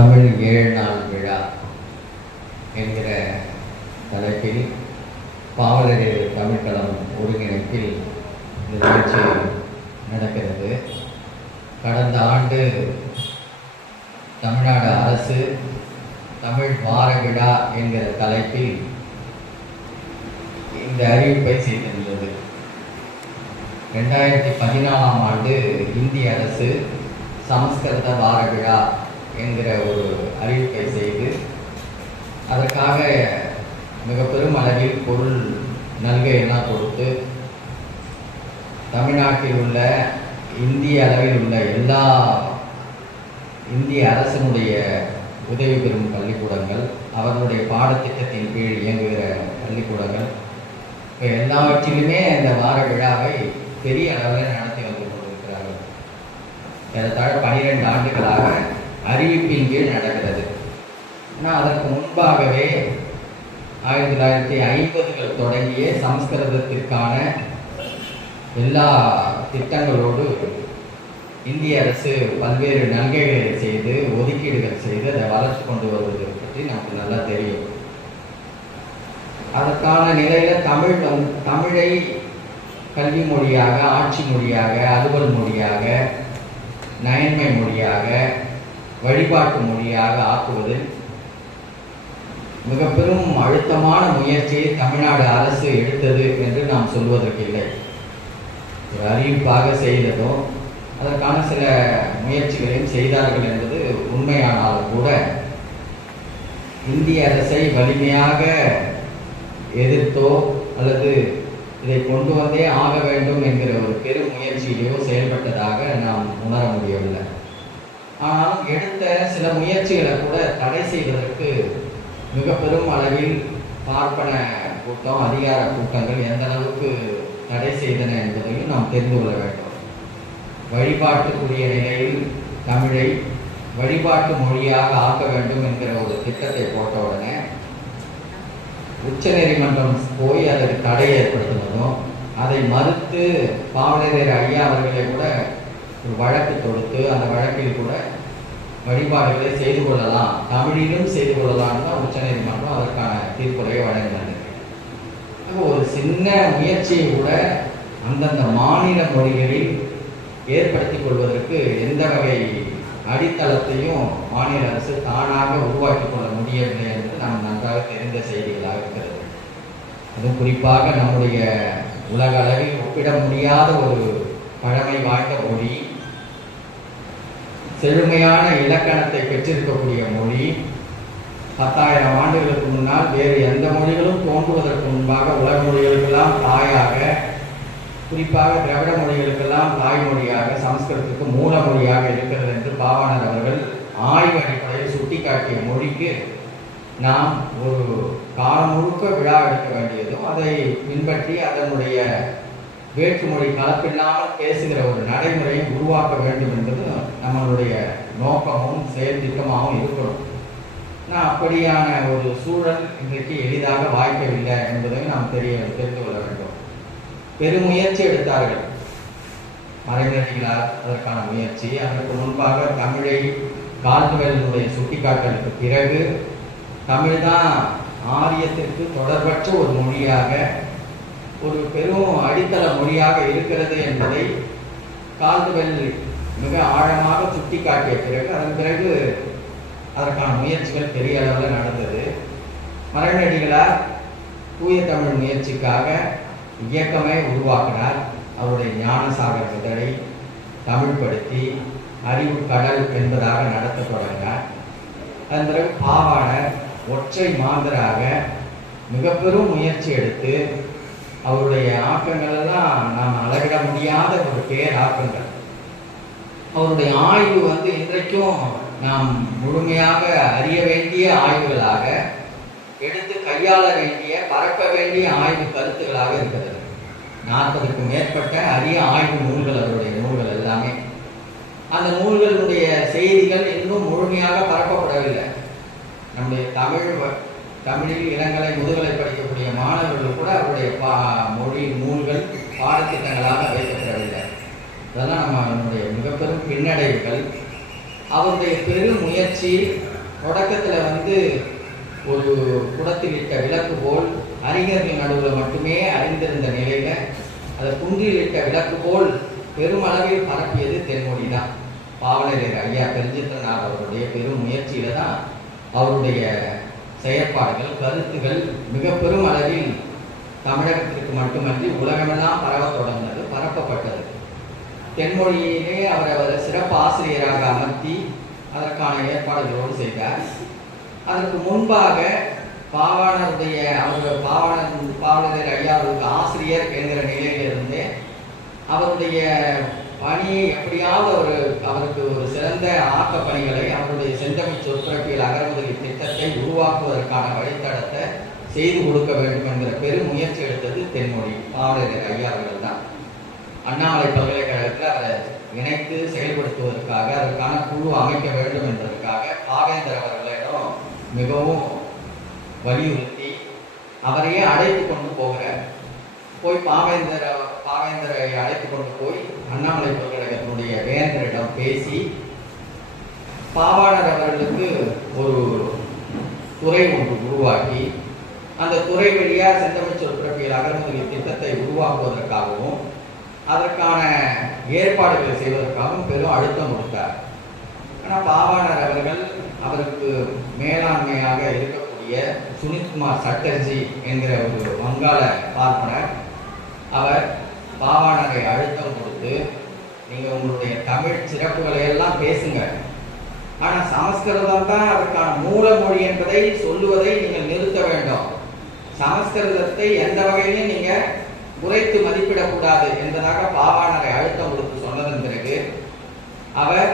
தமிழ் 7 நாள் விழா என்கிற தலைப்பில் பாவலரேறு தமிழ்களம் ஒருங்கிணைப்பில் இந்த நிகழ்ச்சி நடக்கிறது. கடந்த ஆண்டு தமிழ்நாடு அரசு தமிழ் வார விழா என்கிற தலைப்பில் இந்த அறிவிப்பை செய்திருந்தது. 2014ஆம் ஆண்டு இந்திய அரசு சமஸ்கிருத வார விழா என்கிற ஒரு அறிவிப்பை செய்து அதற்காக மிக பெரும் அளவில் பொருள் நல்கையெல்லாம் கொடுத்து தமிழ்நாட்டில் உள்ள இந்திய அளவில் உள்ள எல்லா இந்திய அரசினுடைய உதவி பெறும் பள்ளிக்கூடங்கள், அவர்களுடைய பாடத்திட்டத்தின் கீழ் இயங்குகிற பள்ளிக்கூடங்கள் எல்லாவற்றிலுமே இந்த வார விழாவை பெரிய அளவில் நடத்தி வந்து கொண்டிருக்கிறார்கள். ஏறத்தாழ 12 ஆண்டுகளாக அறிவிப்பின் கீழ் நடக்கிறது. ஆனால் அதற்கு முன்பாகவே 1950கள் தொடங்கிய சமஸ்கிருதத்திற்கான எல்லா திட்டங்களோடு இந்திய அரசு பல்வேறு நன்மைகளை செய்து ஒதுக்கீடுகள் செய்து அதை வளர்ச்சி கொண்டு வருவதை பற்றி நமக்கு நல்லா தெரியும். அதற்கான நிலையில் தமிழை கல்வி மொழியாக, ஆட்சி மொழியாக, அலுவல் மொழியாக, நயன்மை மொழியாக, வழிபாட்டு மொழியாக ஆக்குவதில் மிக பெரும் அழுத்தமான முயற்சியை தமிழ்நாடு அரசு எடுத்தது என்று நாம் சொல்வதற்கில்லை. ஒரு அறிவிப்பாக செய்ததும் அதற்கான சில முயற்சிகளையும் செய்தார்கள் என்பது உண்மையானாலும் கூட இந்திய அரசை வலிமையாக எதிர்த்தோ அல்லது இதை கொண்டு வந்தே ஆக வேண்டும் என்கிற ஒரு பெரும் முயற்சியிலேயோ செயல்பட்டதாக நாம் உணர முடியவில்லை. ஆனால் எடுத்த சில முயற்சிகளை கூட தடை செய்வதற்கு மிக பெரும் அளவில் பார்ப்பன கூட்டம், அதிகார கூட்டங்கள் எந்த அளவுக்கு தடை செய்தன என்பதையும் நாம் தெரிந்து கொள்ள வேண்டும். வழிபாட்டுக்குரிய நிலையில் தமிழை வழிபாட்டு மொழியாக ஆக்க வேண்டும் என்கிற ஒரு திட்டத்தை போட்டவுடனே உச்ச நீதிமன்றம் போய் அதற்கு தடை ஏற்படுத்தினதும் அதை மறுத்து பாவலரேறு ஐயா அவர்களை கூட ஒரு வழக்கு தொடுத்து அந்த வழக்கில் கூட வழிபாடுகளை செய்து கொள்ளலாம், தமிழிலும் செய்து கொள்ளலாம் தான் உச்ச நீதிமன்றம் அதற்கான தீர்ப்புரையை வழங்கினது. ஒரு சின்ன முயற்சியை கூட அந்தந்த மாநில மொழிகளில் ஏற்படுத்திக் கொள்வதற்கு எந்த வகை அடித்தளத்தையும் மாநில அரசு தானாக உருவாக்கி கொள்ள முடியவில்லை என்று நாம் நன்றாக தெரிந்த செய்திகளாக இருக்கிறது. அதுவும் குறிப்பாக நம்முடைய உலக அளவில் ஒப்பிட முடியாத ஒரு பழமை வாய்ந்த மொழி, செழுமையான இலக்கணத்தை பெற்றிருக்கக்கூடிய மொழி, 10,000 ஆண்டுகளுக்கு முன்னால் வேறு எந்த மொழிகளும் தோன்றுவதற்கு முன்பாக உலக மொழிகளுக்கெல்லாம் தாயாக, குறிப்பாக திராவிட மொழிகளுக்கெல்லாம் தாய்மொழியாக, சமஸ்கிருதத்துக்கு மூல மொழியாக இருக்கிறது என்று பாவாணர் அவர்கள் ஆய்வு அடிப்படையில் சுட்டிக்காட்டிய மொழிக்கு நாம் ஒரு காலம் முழுக்க விழா எடுக்க வேண்டியதும் அதை பின்பற்றி அதனுடைய வேற்றுமொழி கலப்பில்லாமல் பேசுகிற ஒரு நடைமுறையை உருவாக்க வேண்டும் என்பது நம்மளுடைய நோக்கமும் செயல் திட்டமாகவும் இருக்கணும். ஆனால் அப்படியான ஒரு சூழல் இன்றைக்கு எளிதாக வாய்க்கவில்லை என்பதையும் நாம் தெரிந்து கொள்ள வேண்டும். பெருமுயற்சி எடுத்தார்கள் மறைஞர்களால் அதற்கான முயற்சி. அதற்கு முன்பாக தமிழை கால்டுவெல்லினுடைய சுட்டிக்காட்டலுக்கு பிறகு தமிழ்தான் ஆரியத்திற்கு தொடர்பற்ற ஒரு மொழியாக, ஒரு பெரும் அடித்தள மொழியாக இருக்கிறது என்பதை கால்டுவெல் மிக ஆழமாக சுட்டிக்காட்டிய பிறகு அதன் பிறகு அதற்கான முயற்சிகள் பெரிய அளவில் நடந்தது. மறைநடிகளார் தூய தமிழ் முயற்சிக்காக இயக்கமே உருவாக்கினார். அவருடைய ஞானசாகர் இதழை தமிழ்படுத்தி அறிவு கடல் என்பதாக நடத்த தொடங்கினார். அதன் பிறகு பாவாணர் ஒற்றை மாந்தராக மிக பெரும் முயற்சி எடுத்து அவருடைய ஆக்கங்கள் எல்லாம் நாம் அளவிட முடியாத ஒரு பேராக்கங்கள். அவருடைய ஆய்வு இன்றைக்கும் நாம் முழுமையாக அறிய வேண்டிய ஆய்வுகளாக எடுத்து கையாள வேண்டிய, பரப்ப வேண்டிய ஆய்வு கருத்துக்களாக இருக்கிறது. 40க்கும் மேற்பட்ட அரிய ஆய்வு நூல்கள், அவருடைய நூல்கள் எல்லாமே. அந்த நூல்களுடைய செய்திகள் இன்னும் முழுமையாக பரப்பப்படவில்லை. நம்முடைய தமிழில் இளங்கலை, முதுகலை படிக்கக்கூடிய மாணவர்கள் கூட அவருடைய மொழி நூல்கள் பாடத்திட்டங்களாக வைக்கப்படவில்லை. இதெல்லாம் நம்மளுடைய மிக பெரும் பின்னடைவுகள். அவருடைய பெரும் முயற்சி தொடக்கத்தில் வந்து ஒரு குடத்தில் இட்ட விளக்கு போல் அறிஞர்கள் நடுவில் மட்டுமே அறிந்திருந்த நிலையில அதை குன்றில் இட்ட விளக்கு போல் பெருமளவில் பரப்பியது தென்மொழி தான். பாவலரேறு ஐயா பெருஞ்சித்திரனார் அவருடைய பெரும் முயற்சியில தான் அவருடைய செயற்பாடுகள் கருத்துகள் மிக பெரும் அளவில் தமிழகத்திற்கு மட்டுமன்றி உலகமெல்லாம் பரவ தொடர்ந்தது, பரப்பப்பட்டது. தென்மொழியிலே அவர் சிறப்பு ஆசிரியராக அமர்த்தி அதற்கான ஏற்பாடுகளோடு செய்தார். அதற்கு முன்பாக பாவாணருடைய பாவலரேறு ஐயா அவருக்கு ஆசிரியர் என்கிற நிலையிலிருந்தே அவருடைய பணியை எப்படியாவது அவருக்கு ஒரு சிறந்த ஆக்க பணிகளை அவருடைய செந்தமிழ் சொற்பிறப்பியல் அகரமுதலி திட்டத்தை உருவாக்குவதற்கான வழித்தடத்தை செய்து கொடுக்க வேண்டும் என்கிற பெரும் முயற்சி எடுத்தது தென்மொழி பாவலரேறு ஐயா அவர்கள் தான். அண்ணாமலை பல்கலைக்கழகத்தில் அதை இணைத்து செயல்படுத்துவதற்காக அதற்கான குழு அமைக்க வேண்டும் என்பதற்காக பாவேந்தர் அவர்களிடம் மிகவும் வலியுறுத்தி அவரையே அழைத்து கொண்டு போகிறார். போய் பாவேந்தரை அழைத்து கொண்டு போய் அண்ணாமலை பல்கலைக்கழகத்தினுடைய வேந்தரிடம் பேசி பாவாணர் அவர்களுக்கு ஒரு துறை ஒன்று உருவாக்கி அந்த துறை வழியாக செந்தமிழ் சொற்பிறப்பியல் அகரமுதலி திட்டத்தை உருவாக்குவதற்காகவும் அதற்கான ஏற்பாடுகளை செய்வதற்காகவும் பெரும் அழுத்தம் கொடுத்தார். ஆனால் பாவாணர் அவர்கள் அவருக்கு மேலாண்மையாக இருக்கக்கூடிய சுனித்குமார் சட்டர்ஜி என்கிற ஒரு வங்காள பார்ப்பனர் அவர் பாவாணரை அழுத்தம் கொடுத்து நீங்கள் உங்களுடைய தமிழ் சிறப்புகளை எல்லாம் பேசுங்க, ஆனால் சமஸ்கிருதம் தான் அதற்கான மூல மொழி என்பதை சொல்லுவதை நீங்கள் நிறுத்த வேண்டும், சமஸ்கிருதத்தை எந்த வகையிலும் நீங்கள் குறைத்து மதிப்பிடக்கூடாது என்பதாக பாவாணரை அழுத்தம் கொடுத்து சொன்னதன் பிறகு அவர்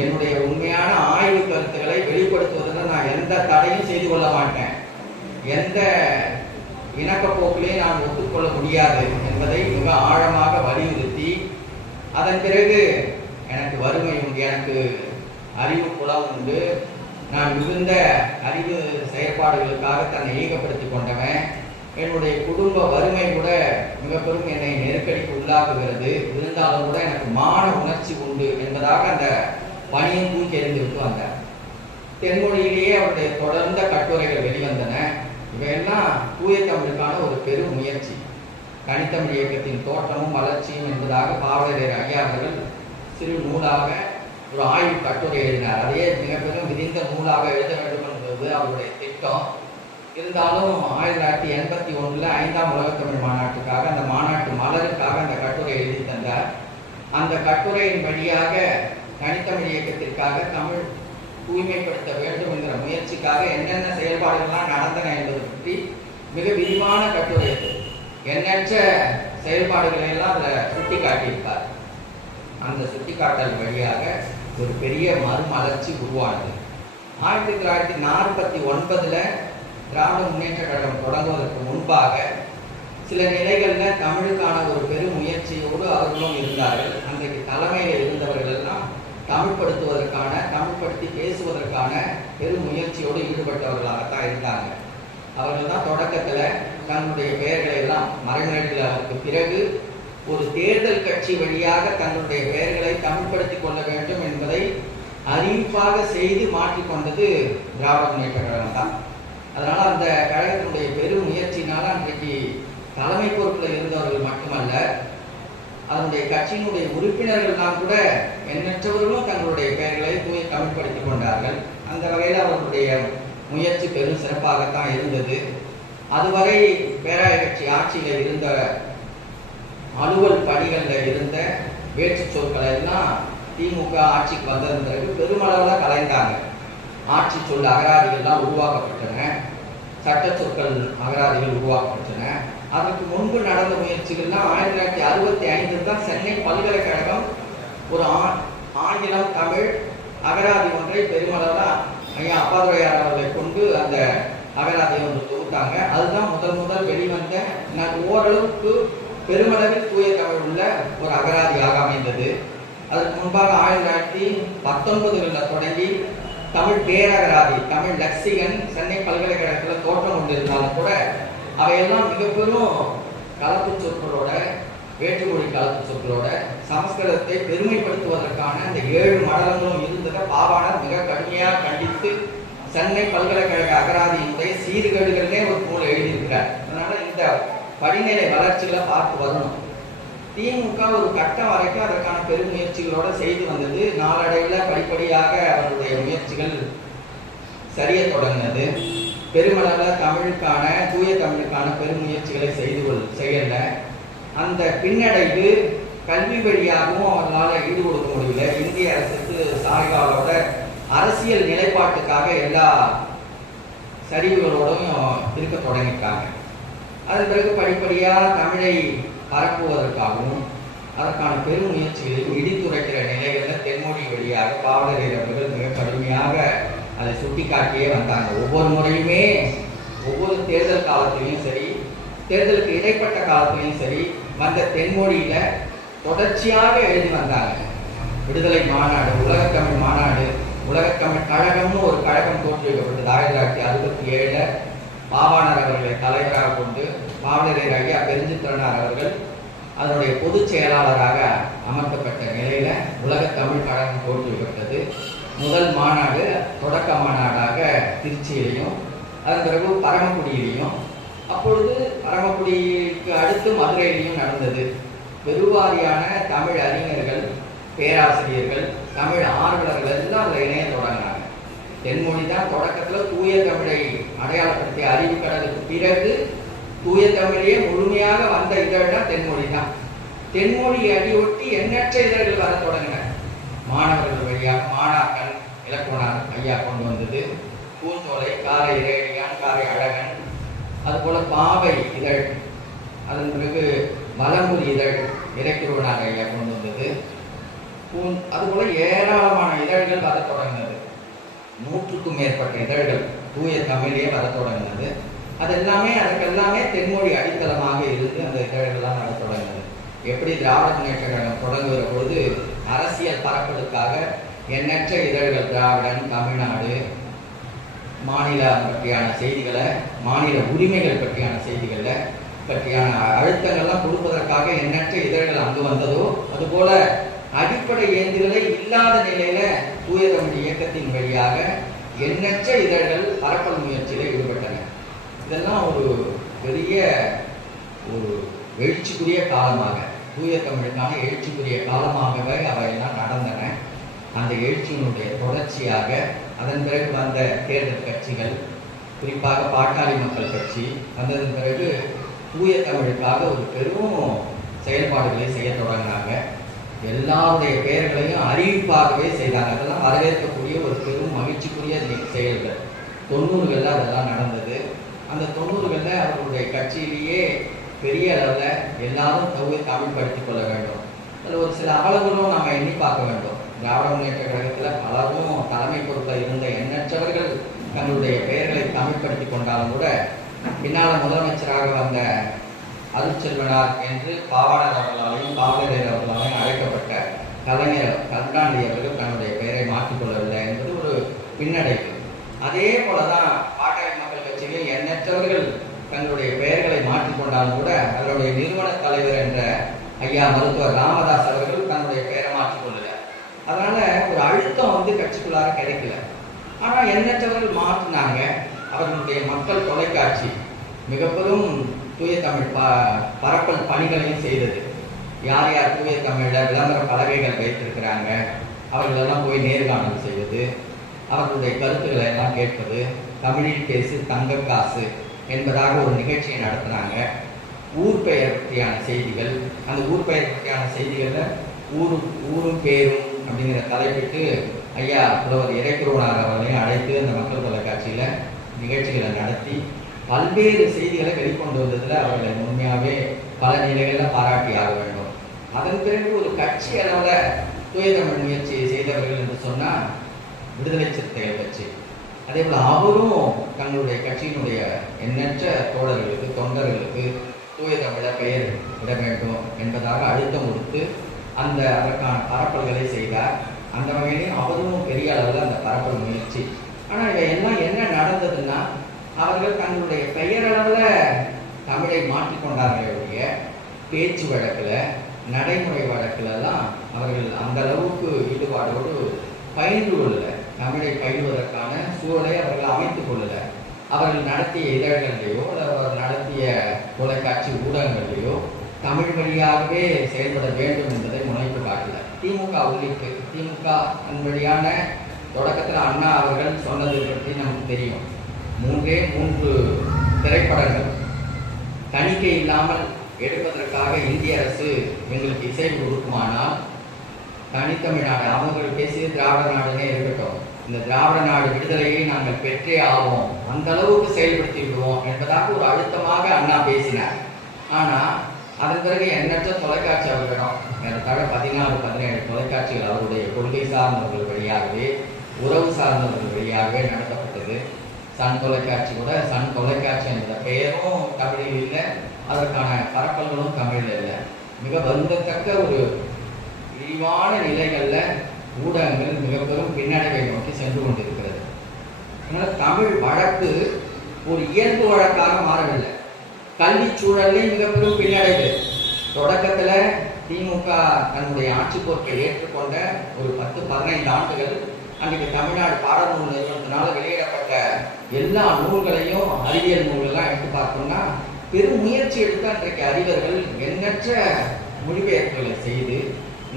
என்னுடைய உண்மையான ஆய்வு கருத்துக்களை வெளிப்படுத்துவதில் நான் எந்த தடையும் செய்து கொள்ள மாட்டேன், எந்த இணக்கப்போக்கிலையும் நான் ஒத்துக்கொள்ள முடியாது என்பதை மிக ஆழமாக வலியுறுத்தி அதன் பிறகு எனக்கு வறுமை உண்டு, எனக்கு அறிவு புலம் உண்டு, நான் மிகுந்த அறிவு செயற்பாடுகளுக்காக தன்னை ஈகப்படுத்தி கொண்டவன், என்னுடைய குடும்ப வறுமை கூட மிக பெரும் என்னை நெருக்கடிக்கு உள்ளாக்குகிறது, இருந்தாலும் கூட எனக்கு மான உணர்ச்சி உண்டு என்பதாக அந்த பணியும் தூக்கி எறிந்துவிட்டு வந்தார். தென்மொழியிலேயே அவருடைய தொடர்ந்த கட்டுரைகள் வெளிவந்தன. இவையெல்லாம் தூய தமிழுக்கான ஒரு பெரும் முயற்சி. தனித்தமிழ் இயக்கத்தின் தோற்றமும் வளர்ச்சியும் என்பதாக பாவலரேறு ஐயா அவர்கள் சிறு நூலாக ஒரு ஆய்வு கட்டுரை எழுதினார். அதையே மிக பெரும் விரிந்த நூலாக எழுத வேண்டும் என்பது அவருடைய திட்டம். இருந்தாலும் 1981 5ஆம் உலகத்தமிழ் மாநாட்டுக்காக அந்த மாநாட்டு மலருக்காக அந்த கட்டுரை எழுதி தந்தார். அந்த கட்டுரையின் வழியாக தனித்தமிழ் இயக்கத்திற்காக தமிழ் தூய்மைப்படுத்த வேண்டும் என்கிற முயற்சிக்காக என்னென்ன செயல்பாடுகள்லாம் நடந்தன என்பது பற்றி மிக விரிவான கட்டுரை. எண்ணற்ற செயல்பாடுகளை எல்லாம் அதில் சுட்டி காட்டியிருப்பார். அந்த சுட்டிக்காட்டல் வழியாக ஒரு பெரிய மறுமலர்ச்சி உருவானது. 1949 திராவிட முன்னேற்ற கழகம் தொடங்குவதற்கு முன்பாக சில நிலைகளில் தமிழுக்கான ஒரு பெரும் முயற்சியோடு அவர்களும் இருந்தார்கள். அன்றைக்கு தலைமையில் இருந்தவர்கள் எல்லாம் தமிழ்படுத்துவதற்கான, தமிழ்படுத்தி பேசுவதற்கான பெரும் முயற்சியோடு ஈடுபட்டவர்களாகத்தான் இருந்தாங்க. அவர்கள் தான் தொடக்கத்தில் தங்களுடைய பெயர்களை எல்லாம் மறைமுறைகளுக்கு பிறகு ஒரு தேர்தல் கட்சி வழியாக தங்களுடைய பெயர்களை தமிழ்படுத்தி கொள்ள வேண்டும் என்பதை அறிவிப்பாக செய்து மாற்றிக்கொண்டது திராவிட முன்னேற்ற கழகம் தான். அதனால் அந்த கழகத்தினுடைய பெரும் முயற்சியினால அன்றைக்கு தலைமை பொறுப்பில் இருந்தவர்கள் மட்டுமல்ல, அதனுடைய கட்சியினுடைய உறுப்பினர்கள்லாம் கூட எண்ணற்றவர்களும் தங்களுடைய பெயர்களை தூய தமிழ்படுத்திக் கொண்டார்கள். அந்த வகையில் அவர்களுடைய முயற்சி பெரும் சிறப்பாகத்தான் இருந்தது. அதுவரை பேராய கட்சி ஆட்சியில் இருந்த அலுவல் பணிகளில் இருந்த வேற்று சொற்களை எல்லாம் திமுக ஆட்சிக்கு வந்ததன் பிறகு பெருமளவில் கலைந்தாங்க. ஆட்சி சொல் அகராதிகள்லாம் உருவாக்கப்பட்டன, சட்ட சொற்கள் அகராதிகள் உருவாக்கப்பட்டன. அதற்கு முன்பு நடந்த முயற்சிகள்லாம் 1965 தான் சென்னை பல்கலைக்கழகம் ஒரு ஆங்கிலம் தமிழ் அகராதி ஒன்றை பெருமளவில் ஐயா அப்பாதுரையார் அவர்களை கொண்டு அந்த அகராதியை ஒன்று தொகுத்தாங்க. அதுதான் முதல் வெளிவந்த ஓரளவுக்கு பெருமளவில் தூய தமிழ் உள்ள ஒரு அகராதியாக அமைந்தது. அதற்கு முன்பாக 1919 தொடங்கி தமிழ் பேரகராதி, தமிழ் லெக்சிகன் சென்னை பல்கலைக்கழகத்தில் தோற்றம் கொண்டிருந்தாலும் கூட அவையெல்லாம் மிக பெரும் கலப்பு சொற்களோட, வேற்றுமொழி கலப்பு சொற்களோட சமஸ்கிருதத்தை பெருமைப்படுத்துவதற்கான அந்த 7 மடலங்களும் இருந்ததை பாவாணர் மிக கடுமையாக கண்டித்து சென்னை பல்கலைக்கழக அகராதியினுடைய சீர்கேடுகள்னே ஒரு நூல் எழுதியிருக்கிறார். அதனால இந்த படிநிலை வளர்ச்சிகளை பார்த்து வரணும். திமுக ஒரு கட்டம் வரைக்கும் அதற்கான பெருமுயற்சிகளோட செய்து வந்தது. நாளடைவில் படிப்படியாக அவருடைய முயற்சிகள் சரிய தொடங்கினது. பெருமளவில் தமிழுக்கான தூய தமிழுக்கான பெருமுயற்சிகளை செய்யல. அந்த பின்னடைவு கல்வி வழியாகவும் அவர்களால் ஈடு கொடுக்க முடியல. இந்திய அரசுக்கு சாய்காலோட அரசியல் நிலைப்பாட்டுக்காக எல்லா சரிவுகளோடும் இருக்க தொடங்கிட்டாங்க. அதன் பிறகு படிப்படியாக தமிழை பரப்புவதற்காகவும் அதற்கான பெரும் முயற்சிகளையும் இடித்துரைக்கிற நிலைகளில் தென்மொழி வழியாக பாவலரேர் அவர்கள் மிக கடுமையாக அதை சுட்டிக்காட்டியே வந்தாங்க. ஒவ்வொரு முறையுமே ஒவ்வொரு தேர்தல் காலத்திலையும் சரி, தேர்தலுக்கு இடைப்பட்ட காலத்திலையும் சரி, வந்த தென்மொழியில தொடர்ச்சியாக எழுதி வந்தாங்க. விடுதலை மாநாடு, உலகத்தமிழ் மாநாடு, உலகத்தமிழ் கழகம்னு ஒரு கழகம் தோற்றுவிக்கப்பட்டது 1967 பாவாணர் அவர்களை தலைவராக கொண்டு பாவலரேர் ஐயா பெருஞ்சித்திரனார் அவர்கள் அதனுடைய பொதுச் செயலாளராக அமர்த்தப்பட்ட நிலையில உலகத்தமிழ் கழகம் தோற்றுவிக்கப்பட்டது. முதல் மாநாடு தொடக்க மாநாடாக திருச்சியிலையும், அதன் பிறகு பரமக்குடியிலையும், அப்பொழுது பரமக்குடிக்கு அடுத்து மதுரையிலையும் நடந்தது. பெருவாரியான தமிழ் அறிஞர்கள், பேராசிரியர்கள், தமிழ் ஆர்வலர்கள் எல்லாம் அதில் இணைய தொடங்கினாங்க. தென்மொழி தான் தொடக்கத்தில் தூய தமிழை அடையாளப்படுத்திய அறிவுக்கடலுக்கு பிறகு தூய தமிழையே முழுமையாக வந்த இதழ்னா தென்மொழி தான். தென்மொழி அடியொட்டி எண்ணற்ற இதழ்கள் வர தொடங்கின. மாணவர்கள் வழியாக மாணாக்கன் இலக்குவனார் ஐயா கொண்டு வந்தது. பூஞ்சோலை, காரை இறையடியான், காரை அழகன், அதுபோல பாவை இதழ், அதன் பிறகு வலம்புரி இதழ் இறைக்குருவனார் ஐயா கொண்டு வந்தது. அதுபோல ஏராளமான இதழ்கள் வர தொடங்கினது. 100க்கும் மேற்பட்ட இதழ்கள் தூய தமிழே வர தொடங்கினது. அதுக்கெல்லாமே தென்மொழி அடித்தளமாக இருந்து அந்த இதழ்கள்லாம் நட தொடங்கினது. எப்படி திராவிட முன்னேற்ற கழகம் தொடங்குகிற பொழுது அரசியல் பரப்பலுக்காக எண்ணற்ற இதழ்கள், திராவிடன், தமிழ்நாடு, மாநிலம் பற்றியான செய்திகளை, மாநில உரிமைகள் பற்றியான செய்திகளை பற்றியான அழுத்தங்கள்லாம் கொடுப்பதற்காக எண்ணற்ற இதழ்கள் அங்கு வந்ததோ, அதுபோல அடிப்படை ஏந்துகளை இல்லாத நிலையில தூய தமிழ் இயக்கத்தின் வழியாக எண்ணற்ற இதழ்கள் பரப்பல் முயற்சியில் ஈடுபட்டன. இதெல்லாம் ஒரு பெரிய ஒரு எழுச்சிக்குரிய காலமாக, தூய தமிழுக்கான எழுச்சிக்குரிய காலமாகவே அவையெல்லாம் நடந்தன. அந்த எழுச்சியினுடைய தொடர்ச்சியாக அதன் பிறகு வந்த தேர்தல் கட்சிகள், குறிப்பாக பாட்டாளி மக்கள் கட்சி வந்ததன் பிறகு தூய தமிழுக்காக ஒரு பெரும் செயல்பாடுகளை செய்ய தொடங்கினாங்க. எல்லாருடைய பெயர்களையும் அறிவிப்பாகவே செய்தாங்க. அதெல்லாம் வரவேற்கக்கூடிய ஒரு பெரும் மகிழ்ச்சிக்குரிய செயல்கள். 90களில் அதெல்லாம் நடந்தது. அந்த 90களில் அவர்களுடைய கட்சியிலேயே பெரிய அளவில் எல்லாரும் தமிழ் படுத்திக் கொள்ள வேண்டும். அதில் ஒரு சில அளவுகளும் நம்ம எண்ணி பார்க்க வேண்டும். திராவிட முன்னேற்ற கழகத்தில் பலரும் தலைமை பொறுப்பில் இருந்த எண்ணற்றவர்கள் தங்களுடைய பெயர்களை தமிழ்படுத்தி கொண்டாலும் கூட பின்னால் முதலமைச்சராக வந்த அருட்செல்வனார் என்று பாவாணர் அவர்களாலையும் பாவலரேர் அவர்களாலையும் அழைக்கப்பட்ட கலைஞர் கருணாநிதி அவர்கள் தன்னுடைய பெயரை மாற்றிக்கொள்ளவில்லை என்பது ஒரு பின்னடைவு. அதே போலதான் பாட்டாளி மக்கள் கட்சியில் எண்ணற்றவர்கள் தங்களுடைய பெயர்களை மாற்றிக்கொண்டாலும் கூட அதனுடைய நிறுவன தலைவர் என்ற ஐயா மருத்துவர் ராமதாஸ் அவர்கள் தன்னுடைய பெயரை மாற்றிக்கொள்ளல. அதனால ஒரு அழுத்தம் கட்சிக்குள்ளார கிடைக்கல. ஆனா எண்ணற்றவர்கள் மாற்றினாங்க. அவர்களுடைய மக்கள் தொலைக்காட்சி மிக பெரும் தூய தமிழ் பரப்பல் பணிகளையும் செய்தது. யார் யார் தூய தமிழில் விளம்பர பலகைகள் வைத்திருக்கிறாங்க அவர்களெல்லாம் போய் நேர்காணல் செய்வது, அவர்களுடைய கருத்துக்களை எல்லாம் கேட்பது, தமிழில் பேசு தங்க காசு என்பதாக ஒரு நிகழ்ச்சியை நடத்தினாங்க. ஊர் பெயர் பற்றியான செய்திகள், அந்த ஊர் பெயர் பற்றியான செய்திகளில் ஊரும் பேரும் அப்படிங்கிற தலைப்பிட்டு ஐயா புலவர் இறைக்குருவனார் அவர்களையும் அழைத்து அந்த மக்கள் தொலைக்காட்சியில் நிகழ்ச்சிகளை நடத்தி பல்வேறு செய்திகளை வெளிக்கொண்டு வந்ததில் அவர்களை உண்மையாகவே பல நிலைகளில் பாராட்டி ஆக வேண்டும். அதன் பிறகு ஒரு கட்சி அளவில் தூய தமிழ் முயற்சியை செய்தவர்கள் என்று சொன்னால் விடுதலை சிறுத்தைகள் கட்சி. அதே போல் அவரும் தங்களுடைய கட்சியினுடைய எண்ணற்ற தோழர்களுக்கு, தொண்டர்களுக்கு தூய தமிழை பெயர் விட வேண்டும் என்பதாக அழுத்தம் கொடுத்து அதற்கான பரப்பல்களை செய்தார். அந்த வகையிலையும் அவரும் பெரிய அளவில் அந்த பரப்பல் முயற்சி. ஆனால் இவை எல்லாம் என்ன நடந்ததுன்னா, அவர்கள் தங்களுடைய பெயரளவில் தமிழை மாற்றிக்கொண்டார்களுடைய பேச்சு வழக்கில், நடைமுறை வழக்கிலெல்லாம் அவர்கள் அந்த அளவுக்கு ஈடுபாடோடு பயின்று கொள்ளல. தமிழை பயிலுவதற்கான சூழலை அவர்கள் அமைத்துக் கொள்ளல. அவர்கள் நடத்திய இதழ்களிலேயோ அவர்கள் நடத்திய தொலைக்காட்சி ஊடகங்களிலேயோ தமிழ் வழியாகவே செயல்பட வேண்டும் என்பதை முனைப்பு காட்டல. திமுக உள்ளிட்டு திமுக வழியான தொடக்கத்தில் அண்ணா அவர்கள் சொன்னது பற்றி நமக்கு தெரியும். 3 திரைப்படங்கள் தணிக்கை இல்லாமல் எடுப்பதற்காக இந்திய அரசு எங்களுக்கு இசை கொடுக்குமானால் தனித்தமிழ்நாடு அவர்கள் பேசிய திராவிட நாடுனே இருக்கட்டும், இந்த திராவிட நாடு விடுதலையை நாங்கள் பெற்றே ஆவோம், அந்த அளவுக்கு செயல்படுத்தி விடுவோம் என்பதாக ஒரு அழுத்தமாக அண்ணா பேசினார். ஆனால் அதன் பிறகு எண்ணற்ற தொலைக்காட்சி அவர்களிடம் ஏறத்தாழ 16-17 தொலைக்காட்சிகள் அவருடைய கொள்கை சார்ந்தவர்கள் வழியாகவே உறவு சார்ந்தவர்கள் வழியாகவே நடத்தப்பட்டது. சன் தொலைக்காட்சி கூட சன் தொலைக்காட்சி என்ற பெயரும் தமிழில் இல்லை, அதற்கான பரப்பல்களும் தமிழில் இல்லை. மிக வருந்தத்தக்க ஒரு விரிவான நிலைகளில் ஊடகங்கள் மிக பெரும் பின்னடைவை நோக்கி சென்று கொண்டிருக்கிறது. அதனால் தமிழ் வழக்கு ஒரு இயல்பு வழக்காக மாறவில்லை. கல்வி சூழலே மிக பெரும் பின்னடைவு. தொடக்கத்தில் திமுக தன்னுடைய ஆட்சி பொறுப்பை ஏற்றுக்கொண்ட ஒரு 10-15 ஆண்டுகள் அன்றைக்கு தமிழ்நாடு பாடநூல் நிறுவனத்தினால வெளியிடப்பட்ட எல்லா நூல்களையும் அறிவியல் நூல்கள்லாம் எடுத்து பார்த்தோம்னா பெரும் முயற்சி எடுத்து அன்றைக்கு அறிஞர்கள் எண்ணற்ற மொழிபெயர்ப்புகளை செய்து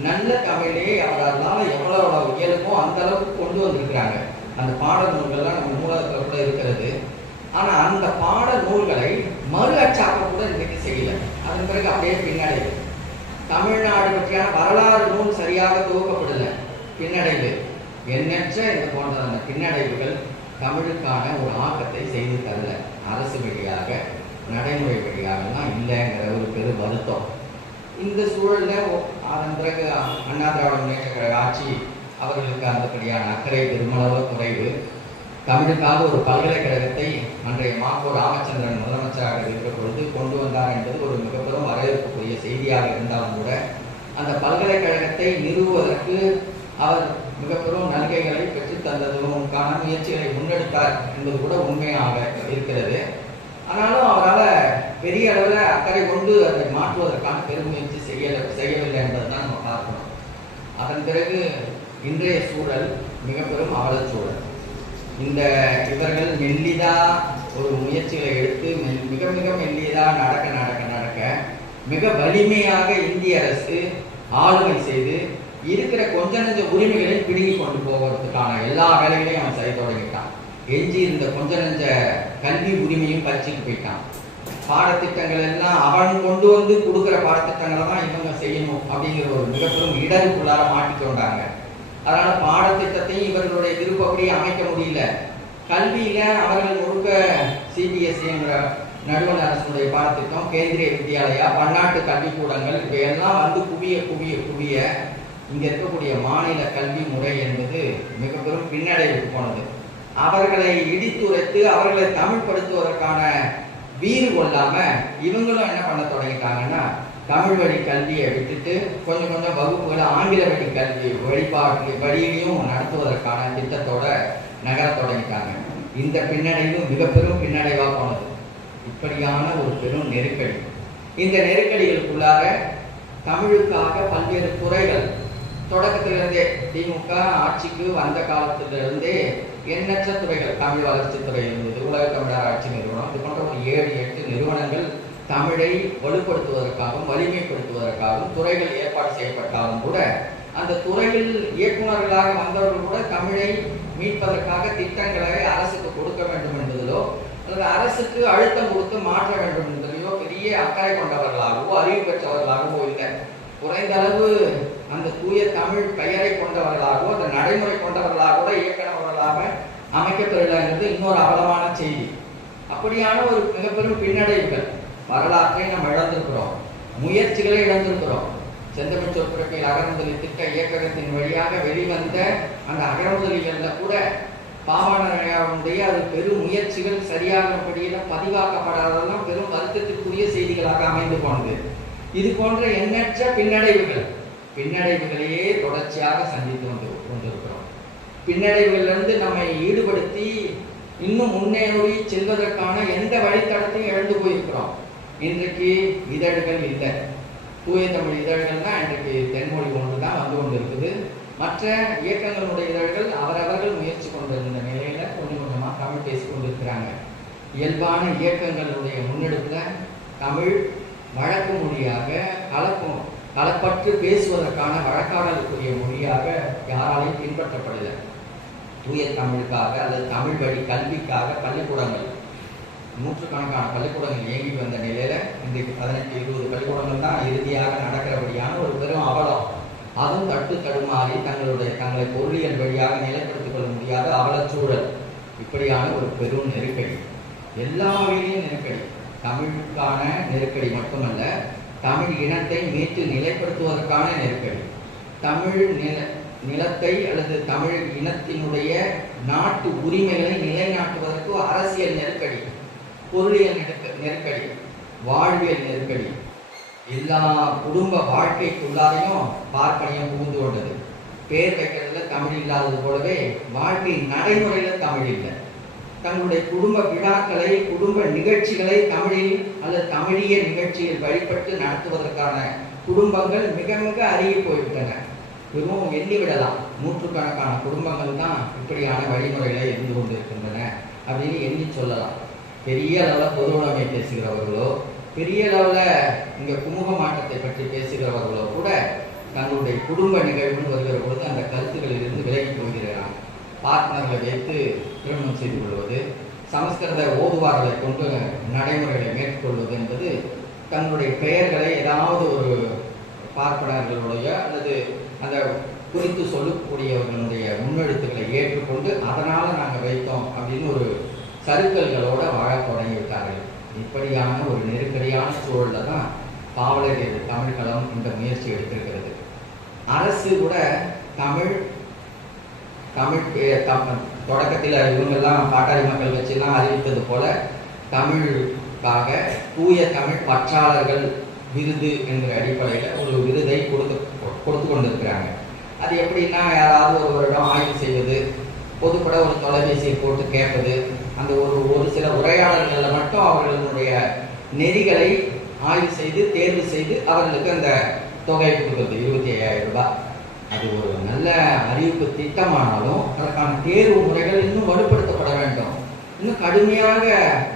நல்ல தமிழே அவர்களால் எவ்வளவு இயலுமோ அந்த அளவுக்கு கொண்டு வந்திருக்கிறாங்க. அந்த பாட நூல்கள்லாம் நம்ம நூலகத்தில் கூட இருக்கிறது. ஆனால் அந்த பாட நூல்களை மறு அச்சாக்கம் கூட இன்றைக்கு செய்யல. அதன் பிறகு அப்படியே பின்னடைவு. தமிழ்நாடு பற்றியான வரலாறு நூல் சரியாக துவக்கப்படலை, பின்னடைவு. எண்ணற்ற இந்த போன்ற அந்த பின்னடைவுகள் தமிழுக்கான ஒரு ஆக்கத்தை செய்து தரல. அரசு வழியாக நடைமுறை வழியாகலாம் இல்லைங்கிற ஒரு பெரும் வருத்தம். இந்த சூழலில் அதன் பிறகு அண்ணா திராவிட முன்னேற்ற கழக ஆட்சி அவர்களுக்கு அந்தபடியான அக்கறை பெருமளவு குறைவு. தமிழுக்காக ஒரு பல்கலைக்கழகத்தை அன்றைய மாக்கோ ராமச்சந்திரன் முதலமைச்சராக இருக்கிற பொழுது கொண்டு வந்தார் என்பது ஒரு மிக பெரும் வரவேற்புக்குரிய செய்தியாக இருந்தாலும் கூட அந்த பல்கலைக்கழகத்தை நிறுவுவதற்கு அவர் மிக பெரும் நல்கைகளை பெற்றுத்தந்ததுக்கான முயற்சிகளை முன்னெடுத்தார் என்பது கூட உண்மையாக இருக்கிறது. ஆனாலும் அவரால் பெரிய அளவில் அக்கறை கொண்டு அதை மாற்றுவதற்கான பெருமுயற்சி செய்யவில்லை என்பதுதான் நம்ம பார்க்கணும். அதன் பிறகு இன்றைய சூழல் மிக பெரும் அவலச் சூழல். இவர்கள் மெல்லிதா ஒரு முயற்சிகளை எடுத்து மிக மிக மெல்லிதா நடக்க மிக வலிமையாக இந்திய அரசு ஆளுமை செய்து இருக்கிற கொஞ்ச நெஞ்ச உரிமைகளை பிடுங்கி கொண்டு போவதற்கான எல்லா வேலைகளையும் அவன் செய்ய தொடங்கிட்டான். எஞ்சி இருந்த கொஞ்ச நெஞ்ச கல்வி உரிமையும் பறிச்சுட்டு போயிட்டான். பாடத்திட்டங்கள் எல்லாம் அவன் கொண்டு வந்து கொடுக்குற பாடத்திட்டங்களை தான் இவங்க செய்யணும் அப்படிங்கிற ஒரு மிகப்பெரும் இடருக்குள்ளார மாட்டிக்கொண்டாங்க. அதனால பாடத்திட்டத்தையும் இவர்களுடைய விருப்பப்படி அமைக்க முடியல. கல்வியில அவர்கள் முழுக்க சிபிஎஸ்இ என்ற நடுவண் அரசுடைய பாடத்திட்டம், கேந்திரிய வித்யாலயா, பன்னாட்டு கல்விக்கூடங்கள் இவையெல்லாம் வந்து குவிய இங்க இருக்கக்கூடிய மாநில கல்வி முறை என்பது மிக பெரும் பின்னடைவுக்கு போனது. அவர்களை இடித்துரைத்து அவர்களை தமிழ்படுத்துவதற்கான வீறு கொள்ளாம இவங்களும் என்ன பண்ண தொடங்கிட்டாங்கன்னா தமிழ் வழி கல்வியை விட்டுட்டு கொஞ்சம் வகுப்புகளை ஆங்கில வழி கல்வி வழியிலையும் நடத்துவதற்கான திட்டத்தோட நகர தொடங்கிட்டாங்க. இந்த பின்னடைவு மிக பெரும் பின்னடைவா போனது. இப்படியான ஒரு பெரும் நெருக்கடி. இந்த நெருக்கடிகளுக்குள்ளார தமிழுக்காக பல்வேறு துறைகள் தொடக்கத்திலிருந்தே திமுக ஆட்சிக்கு வந்த காலத்திலிருந்தே எண்ணற்ற துறைகள், தமிழ் வளர்ச்சித்துறை இருந்தது, உலக தமிழர் ஆட்சி நிறுவனம், இது போன்ற ஒரு 7-8 நிறுவனங்கள் தமிழை வலுப்படுத்துவதற்காகவும் வலிமைப்படுத்துவதற்காகவும் துறைகள் ஏற்பாடு செய்யப்பட்டாலும் கூட அந்த துறையில் இயக்குநர்களாக வந்தவர்கள் கூட தமிழை மீட்பதற்காக திட்டங்களை அரசுக்கு கொடுக்க வேண்டும் என்பதிலோ அல்லது அரசுக்கு அழுத்தம் கொடுத்து மாற்ற வேண்டும் என்பதிலோ பெரிய அக்கறை கொண்டவர்களாகவோ அறிவு பெற்றவர்களாகவோ இல்லை. குறைந்த அளவு அந்த தூய தமிழ் பெயரை கொண்டவர்களாகவோ அந்த நடைமுறை கொண்டவர்களாகவோ இயக்குநர்களாக அமைக்கப்பெறலைங்கிறது இன்னொரு அவலமான செய்தி. அப்படியான ஒரு மிகப்பெரும் பின்னடைவுகள் வரலாற்றை நம்ம இழந்திருக்கிறோம், முயற்சிகளை இழந்திருக்கிறோம். செந்தமிழ் சொற்பிறப்பில் அகரமுதலி திட்ட இயக்ககத்தின் வழியாக வெளிவந்த அந்த அகரமுதலிகளில் கூட பாவாணருடைய அது பெரும் முயற்சிகள் சரியானபடியில பதிவாக்கப்படாததெல்லாம் பெரும் வருத்தத்திற்குரிய செய்திகளாக அமைந்து போனது. இது போன்ற எண்ணற்ற பின்னடைவுகளையே தொடர்ச்சியாக சந்தித்து கொண்டிருக்கிறோம். பின்னடைவுகளிலிருந்து நம்மை ஈடுபடுத்தி இன்னும் முன்னேறி செல்வதற்கான எந்த வழித்தடத்தையும் இழந்து போயிருக்கிறோம். இன்றைக்கு இதழ்கள் இல்லை, தூய தமிழ் இதழ்கள் தான் இன்றைக்கு தென்மொழி ஒன்று தான் வந்து கொண்டு இருக்குது. மற்ற இயக்கங்களுடைய இதழ்கள் அவரவர்கள் முயற்சி கொண்டிருந்த நிலையில கொஞ்சம் கொஞ்சமா தமிழ் பேசிக் கொண்டிருக்கிறாங்க. இயல்பான இயக்கங்களுடைய முன்னெடுப்புல தமிழ் வழக்கு மொழியாக களப்பற்று பேசுவதற்கான வழக்காடலுக்குரிய மொழியாக யாராலையும் பின்பற்றப்படல. தூய தமிழுக்காக அல்லது தமிழ் வழி கல்விக்காக பள்ளிக்கூடங்கள், நூற்றுக்கணக்கான பள்ளிக்கூடங்கள் இயங்கி வந்த நிலையில இன்றைக்கு 18-20 பள்ளிக்கூடங்கள் தான் இறுதியாக நடக்கிறபடியான ஒரு பெரும் அவலம். அதுவும் தடுமாறி தங்களை பொருளியல் வழியாக நிலைப்படுத்திக் கொள்ள முடியாத அவலச்சூழல். இப்படியான ஒரு பெரும் நெருக்கடி, எல்லா வகையிலும் நெருக்கடி. தமிழுக்கான நெருக்கடி மட்டுமல்ல, தமிழ் இனத்தை மீட்டு நிலைப்படுத்துவதற்கான நெருக்கடி, தமிழ் நிலத்தை அல்லது தமிழ் இனத்தினுடைய நாட்டு உரிமைகளை நிலைநாட்டுவதற்கு அரசியல் நெருக்கடி, பொருளியல் நெருக்கடி, வாழ்வியல் நெருக்கடி. எல்லா குடும்ப வாழ்க்கைக்குள்ளாரையும் பார்ப்பனியம் புகுந்து கொண்டது. பேர் வைக்கிறதுல தமிழ் இல்லாதது போலவே வாழ்க்கை நடைமுறையில தமிழ் இல்லை. தங்களுடைய குடும்ப விழாக்களை, குடும்ப நிகழ்ச்சிகளை தமிழில் அல்லது தமிழிய நிகழ்ச்சியில் வழிபட்டு நடத்துவதற்கான குடும்பங்கள் மிக மிக அருகி போய்விட்டன. வெறும் எண்ணிவிடலாம், நூற்றுக்கணக்கான குடும்பங்கள் தான் இப்படியான வழிமுறைகளை இருந்து கொண்டிருக்கின்றன அப்படின்னு எண்ணி சொல்லலாம். பெரிய அளவில் பொது உடைமை பேசுகிறவர்களோ, பெரிய அளவில் இங்கே குமுக மாற்றத்தை பற்றி பேசுகிறவர்களோ கூட தங்களுடைய குடும்ப நிகழ்வுன்னு வருகிற பொழுது அந்த கருத்துக்களிலிருந்து விலகி போகிறார்கள். பார்ட்னர்களை வைத்து திருமணம் செய்து கொள்வது, சமஸ்கிருத ஓதுவார்களை கொண்டு நடைமுறைகளை மேற்கொள்வது என்பது தங்களுடைய பெயர்களை ஏதாவது ஒரு பார்ப்பனர்களுடைய அல்லது அந்த குறித்து சொல்லக்கூடியவர்களுடைய முன்னெடுத்துக்களை ஏற்றுக்கொண்டு அதனால் நாங்கள் வைத்தோம் அப்படின்னு ஒரு சறுக்கல்களோட வாழ தொடங்கி விட்டார்கள். இப்படியான ஒரு நெருக்கடியான சூழலில் தான் பாவலர் தமிழ் களம் இந்த முயற்சி எடுத்திருக்கிறது. அரசு கூட தமிழ் தொடக்கத்தில் இவங்கெல்லாம் பாட்டாளி மக்கள் வச்சுலாம் அறிவித்தது போல தமிழுக்காக தூய தமிழ் பற்றாளர்கள் விருது என்கிற அடிப்படையில் ஒரு விருதை கொடுத்து கொண்டிருக்கிறாங்க. அது எப்படின்னா, யாராவது ஒரு வருடம் ஆய்வு செய்வது, பொதுப்பட ஒரு தொலைபேசியை போட்டு கேட்பது, அந்த ஒரு சில உரையாடல்களில் மட்டும் அவர்களுடைய நெறிகளை ஆய்வு செய்து தேர்வு செய்து அவர்களுக்கு அந்த தொகையை கொடுக்குறது 25,000 ரூபாய். அது ஒரு நல்ல அறிவிப்பு திட்டமானாலும் அதற்கான தேர்வு முறைகள் இன்னும் வலுப்படுத்தப்பட வேண்டும். இன்னும் கடுமையாக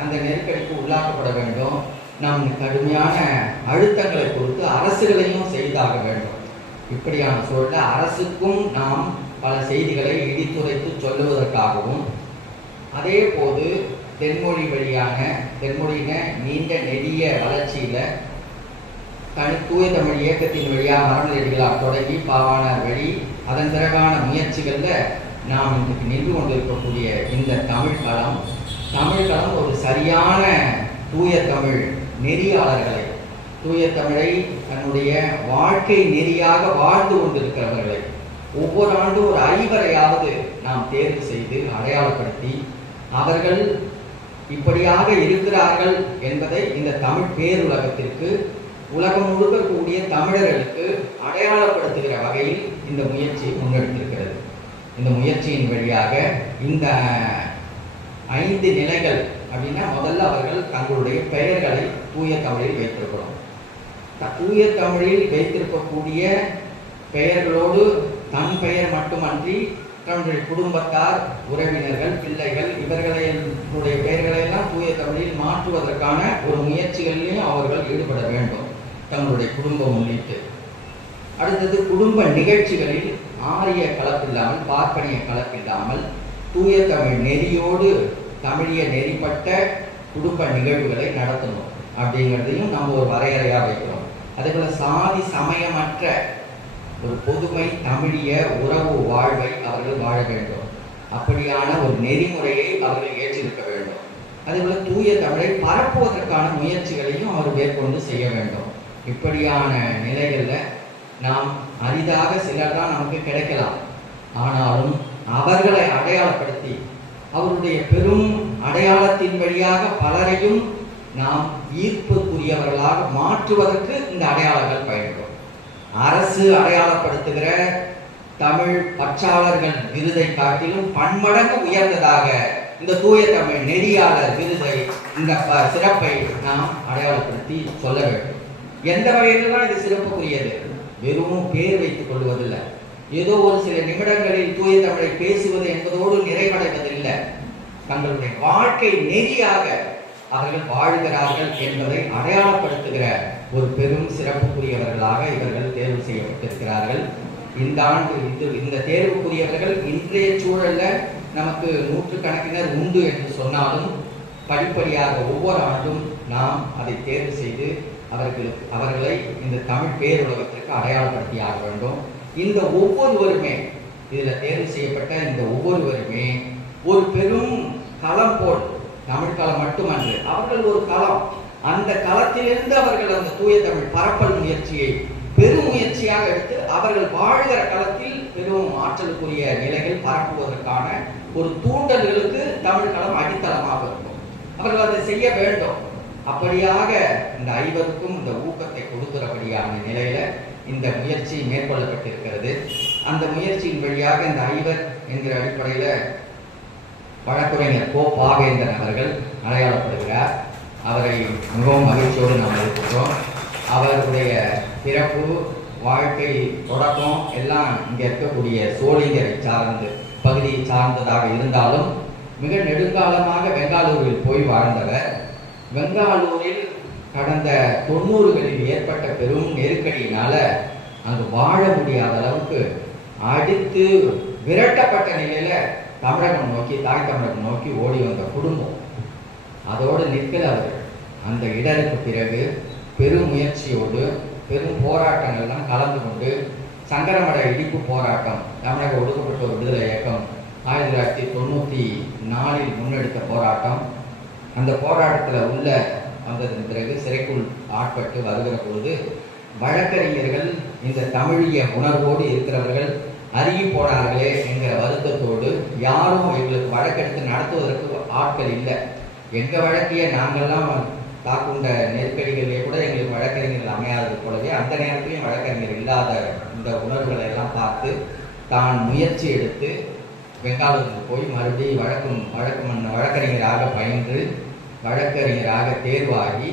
அந்த நெருக்கடிக்கு உள்ளாக்கப்பட வேண்டும். நாம் கடுமையான அழுத்தங்களை கொடுத்து அரசுகளையும் செய்தாக வேண்டும். இப்படியான சூழல அரசுக்கும் நாம் பல செய்திகளை இடித்துரைத்து சொல்லுவதற்காகவும், அதே போது தென்மொழியின நீண்ட நெடிய வளர்ச்சியில தூய தமிழ் இயக்கத்தின் வழியாக மரமலடிகளால் தொடங்கி பாவாணர் வழி அதன் பிறகான முயற்சிகள்ல நாம் இன்றைக்கு நின்று கொண்டிருக்கக்கூடிய இந்த தமிழ் களம் ஒரு சரியான தூய தமிழ் நெறியாளர்களை, தூய தமிழை தன்னுடைய வாழ்க்கை நெறியாக வாழ்ந்து கொண்டிருக்கிறவர்களை ஒவ்வொரு ஆண்டும் ஒரு 5 நாம் தேர்வு செய்து அடையாளப்படுத்தி அவர்கள் இப்படியாக இருக்கிறார்கள் என்பதை இந்த தமிழ் பேருலகத்திற்கு, உலகம் முழுக்க கூடிய தமிழர்களுக்கு அடையாளப்படுத்துகிற வகையில் இந்த முயற்சி முன்னெடுத்திருக்கிறது. இந்த முயற்சியின் வழியாக இந்த 5 நிலைகள் அப்படின்னா, முதல்ல அவர்கள் தங்களுடைய பெயர்களை தூய தமிழில் வைத்திருக்கணும். தூய தமிழில் வைத்திருக்கக்கூடிய பெயர்களோடு தன் பெயர் மட்டுமன்றி தன்னுடைய குடும்பத்தார், உறவினர்கள், பிள்ளைகள் இவர்களுடைய பெயர்களை எல்லாம் தூய தமிழில் மாற்றுவதற்கான ஒரு முயற்சிகளிலும் அவர்கள் ஈடுபட வேண்டும், தங்களுடைய குடும்பம் உள்ளிட்டு. அடுத்தது, குடும்ப நிகழ்ச்சிகளில் ஆரிய கலப்பில்லாமல், பார்ப்பனிய கலப்பில்லாமல் தூய தமிழ் நெறியோடு தமிழிய நெறிப்பட்ட குடும்ப நிகழ்வுகளை நடத்தணும் அப்படிங்கிறதையும் நம்ம ஒரு வரையறையாக வைக்கிறோம். அதே போல சாதி சமயமற்ற ஒரு பொதுமை தமிழிய உறவு வாழ்வை அவர்கள் வாழ வேண்டும். அப்படியான ஒரு நெறிமுறையை அவர்கள் ஏற்றிருக்க வேண்டும். அதே போல தூய தமிழை பரப்புவதற்கான முயற்சிகளையும் அவர் மேற்கொண்டு செய்ய வேண்டும். இப்படியான நிலைகளில் நாம் அரிதாக சிலர் தான் நமக்கு கிடைக்கலாம். ஆனாலும் அவர்களை அடையாளப்படுத்தி அவருடைய பெரும் அடையாளத்தின் வழியாக பலரையும் நாம் ஈர்ப்புக்குரியவர்களாக மாற்றுவதற்கு இந்த அடையாளங்கள் பயன்படும். அரசு அடையாளப்படுத்துகிற தமிழ் பற்றாளர்கள் விருதை காட்டிலும் பன்மடங்கு உயர்ந்ததாக இந்த தூய தமிழ் நெறியாளர் விருதை, இந்த சிறப்பை நாம் அடையாளப்படுத்தி சொல்ல வேண்டும். எந்த வகையில்தான் இது சிறப்புக்குரியது? வெறும் பேர் வைத்துக் கொள்வதில்லை. ஏதோ ஒரு சில நிமிடங்களில் தூய தமிழை பேசுவது என்பதோடு நிறைவடைவதில்லை. தங்களுடைய வாழ்க்கை நெறியாக அவர்கள் வாழ்கிறார்கள் என்பதை அடையாளப்படுத்துகிற ஒரு பெரும் சிறப்புக்குரியவர்களாக இவர்கள் தேர்வு செய்யப்பட்டிருக்கிறார்கள். இந்த ஆண்டு இந்த தேர்வுக்குரியவர்கள் இன்றைய சூழல்ல நமக்கு நூற்றுக்கணக்கினர் உண்டு என்று சொன்னாலும் படிப்படியாக ஒவ்வொரு ஆண்டும் நாம் அதை தேர்வு செய்து அவர்களை இந்த தமிழ் பேருலகத்திற்கு அடையாளப்படுத்தி ஆக வேண்டும். இந்த ஒவ்வொருவருமே இதில் தேர்வு செய்யப்பட்ட இந்த ஒவ்வொருவருமே ஒரு பெரும் களம் போல், தமிழ் களம் மட்டுமன்று, அவர்கள் ஒரு களம். அந்த களத்திலிருந்து அவர்கள் அந்த தூய தமிழ் பரப்பல் முயற்சியை பெரும் முயற்சியாக எடுத்து அவர்கள் வாழ்கிற களத்தில் பெரும் ஆற்றலுக்குரிய நிலைகள் பரப்புவதற்கான ஒரு தூண்டல்களுக்கு தமிழ் களம் அடித்தளமாக இருக்கும். அவர்கள் அதை செய்ய வேண்டும். அப்படியாக இந்த ஐவருக்கும் இந்த ஊக்கத்தை கொடுக்கிறபடியான நிலையில இந்த முயற்சி மேற்கொள்ளப்பட்டிருக்கிறது. அந்த முயற்சியின் வழியாக இந்த ஐவர் என்கிற அடிப்படையில வழக்குரைஞர் கோ பாவேந்தன் அவர்கள் அடையாளப்படுகிறார். அவரை மிகவும் மகிழ்ச்சியோடு நாம் இருக்கிறோம். அவருடைய பிறப்பு, வாழ்க்கை, தொடக்கம் எல்லாம் இங்கே இருக்கக்கூடிய சோளிங்கரை சார்ந்து பகுதியை சார்ந்ததாக இருந்தாலும் மிக நெடுங்காலமாக பெங்காலூரில் போய் வாழ்ந்தவர். பெங்காலூரில் கடந்த 90களில் ஏற்பட்ட பெரும் நெருக்கடியினால அங்கு வாழ முடியாத அளவுக்கு அடித்து விரட்டப்பட்ட நிலையில தமிழகம் நோக்கி, தாய் தமிழகம் நோக்கி ஓடி வந்த குடும்பம். அதோடு நிற்கல அவர்கள். அந்த இடருக்கு பிறகு பெரும் முயற்சியோடு பெரும் போராட்டங்கள்லாம் கலந்து கொண்டு சங்கரமட இடிப்பு போராட்டம், தமிழக ஒடுக்கப்பட்ட விடுதலை இயக்கம் 1994 முன்னெடுத்த போராட்டம். அந்த போராட்டத்தில் உள்ள வந்ததன் பிறகு சிறைக்குள் ஆட்பட்டு வருகிற பொழுது வழக்கறிஞர்கள் இந்த தமிழிய உணர்வோடு இருக்கிறவர்கள் அருகி போனார்களே என்கிற வருத்தத்தோடு யாரும் எங்களுக்கு வழக்கெடுத்து நடத்துவதற்கு ஆட்கள் இல்லை. எங்கள் வழக்கைய நாங்கள்லாம் தாக்குண்ட நெருக்கடிகளிலே கூட எங்களுக்கு வழக்கறிஞர்கள் அமையாதது போலவே அந்த நேரத்திலையும் வழக்கறிஞர் இல்லாத இந்த உணர்வுகளை எல்லாம் பார்த்து தான் முயற்சி எடுத்து பெங்காலூருக்கு போய் மறுபடியும் வழக்கறிஞராக பயின்று வழக்கறிஞராக தேர்வாகி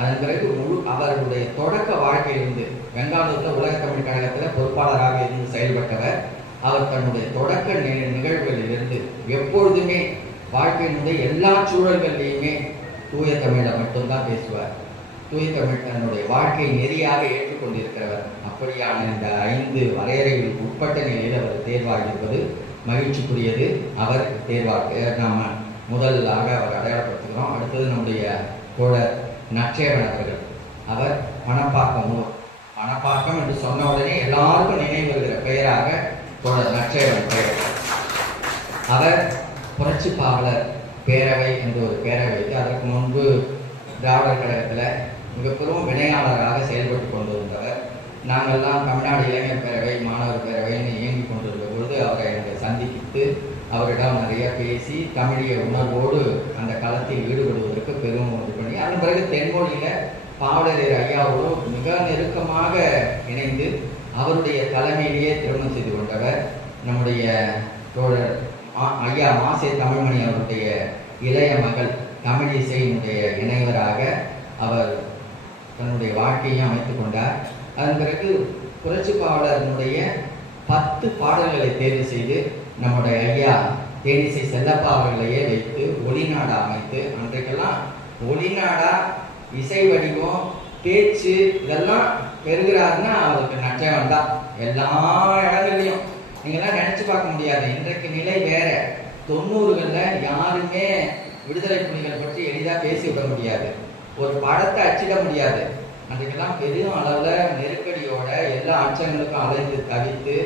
அதன் பிறகு அவர்களுடைய தொடக்க வாழ்க்கையிலிருந்து பெங்காலூரில் உலக தமிழ் கழகத்தில் பொறுப்பாளராக இருந்து செயல்பட்டவர். அவர் தன்னுடைய தொடக்க நிகழ்வுகளிலிருந்து எப்பொழுதுமே வாழ்க்கையினுடைய எல்லா சூழல்களிலையுமே தூய தமிழை மட்டும்தான் பேசுவார். தூய தமிழ் தன்னுடைய வாழ்க்கை நெறியாக ஏற்றுக்கொண்டிருக்கிறவர். அப்படியான இந்த 5 வரையறைகளுக்கு உட்பட்ட நிலையில் அவர் தேர்வாகியிருப்பது மகிழ்ச்சிக்குரியது. அவர் தேர்வாக நாம் முதலாக அவர் அடையாளப்படுத்துகிறோம். அடுத்தது நம்முடைய தோழர் நற்சேவன் அவர்கள். அவர் பணப்பாக்கம் பணப்பாக்கம் என்று சொன்ன உடனே எல்லாருக்கும் நினைவு வருகிற பெயராக தோழர் நற்சேவன் பெயர். அவர் புரட்சி பாவலர் பேரவை என்ற ஒரு பேரவை வைத்து அதற்கு முன்பு திராவிடர் கழகத்தில் மிகப்பெரும் வினையாளராக செயல்பட்டு கொண்டிருந்தவர். நாங்கள்லாம் தமிழ்நாடு இளைஞர் பேரவை, மாணவர் பேரவைன்னு இயங்கி கொண்டிருந்த பொழுது அவரை என்னை சந்தித்து அவரிடம் நிறைய பேசி தமிழிய உணர்வோடு அந்த களத்தில் ஈடுபடுவதற்கு பெரும் இது பண்ணி அதன் பிறகு தென்மொழியில் பாவலர் ஐயாவோடு மிக நெருக்கமாக இணைந்து அவருடைய தலைமையிலேயே திருமணம் செய்து கொண்டவர் நம்முடைய தோழர் ஐயா மாசே தமிழ்மணி அவருடைய இளைய மகள் தமிழிசையினுடைய இணைவராக அவர் தன்னுடைய வாழ்க்கையை அமைத்து கொண்டார். அதன் பிறகு புரட்சி பாவலருடைய 10 பாடல்களை தேர்வு செய்து நம்முடைய ஐயா தேனிசை செல்லப்பா அவர்களையே வைத்து ஒளிநாடா அமைத்து, அன்றைக்கெல்லாம் ஒளிநாடா இசை வடிவம் பேச்சு இதெல்லாம் பெறுகிறாருன்னா அவருக்கு நச்சம் தான். எல்லா இடங்கள்லையும் நீங்கள்லாம் நினச்சி பார்க்க முடியாது. இன்றைக்கு நிலை வேற. 90களில் யாருமே விடுதலை புலிகள் பற்றி எளிதாக பேசிவிட முடியாது. ஒரு படத்தை அச்சிட முடியாது. அன்றைக்கெல்லாம் பெரும் அளவில் நெருக்கடியோட எல்லா அச்சங்களுக்கும் அலைந்து தவித்து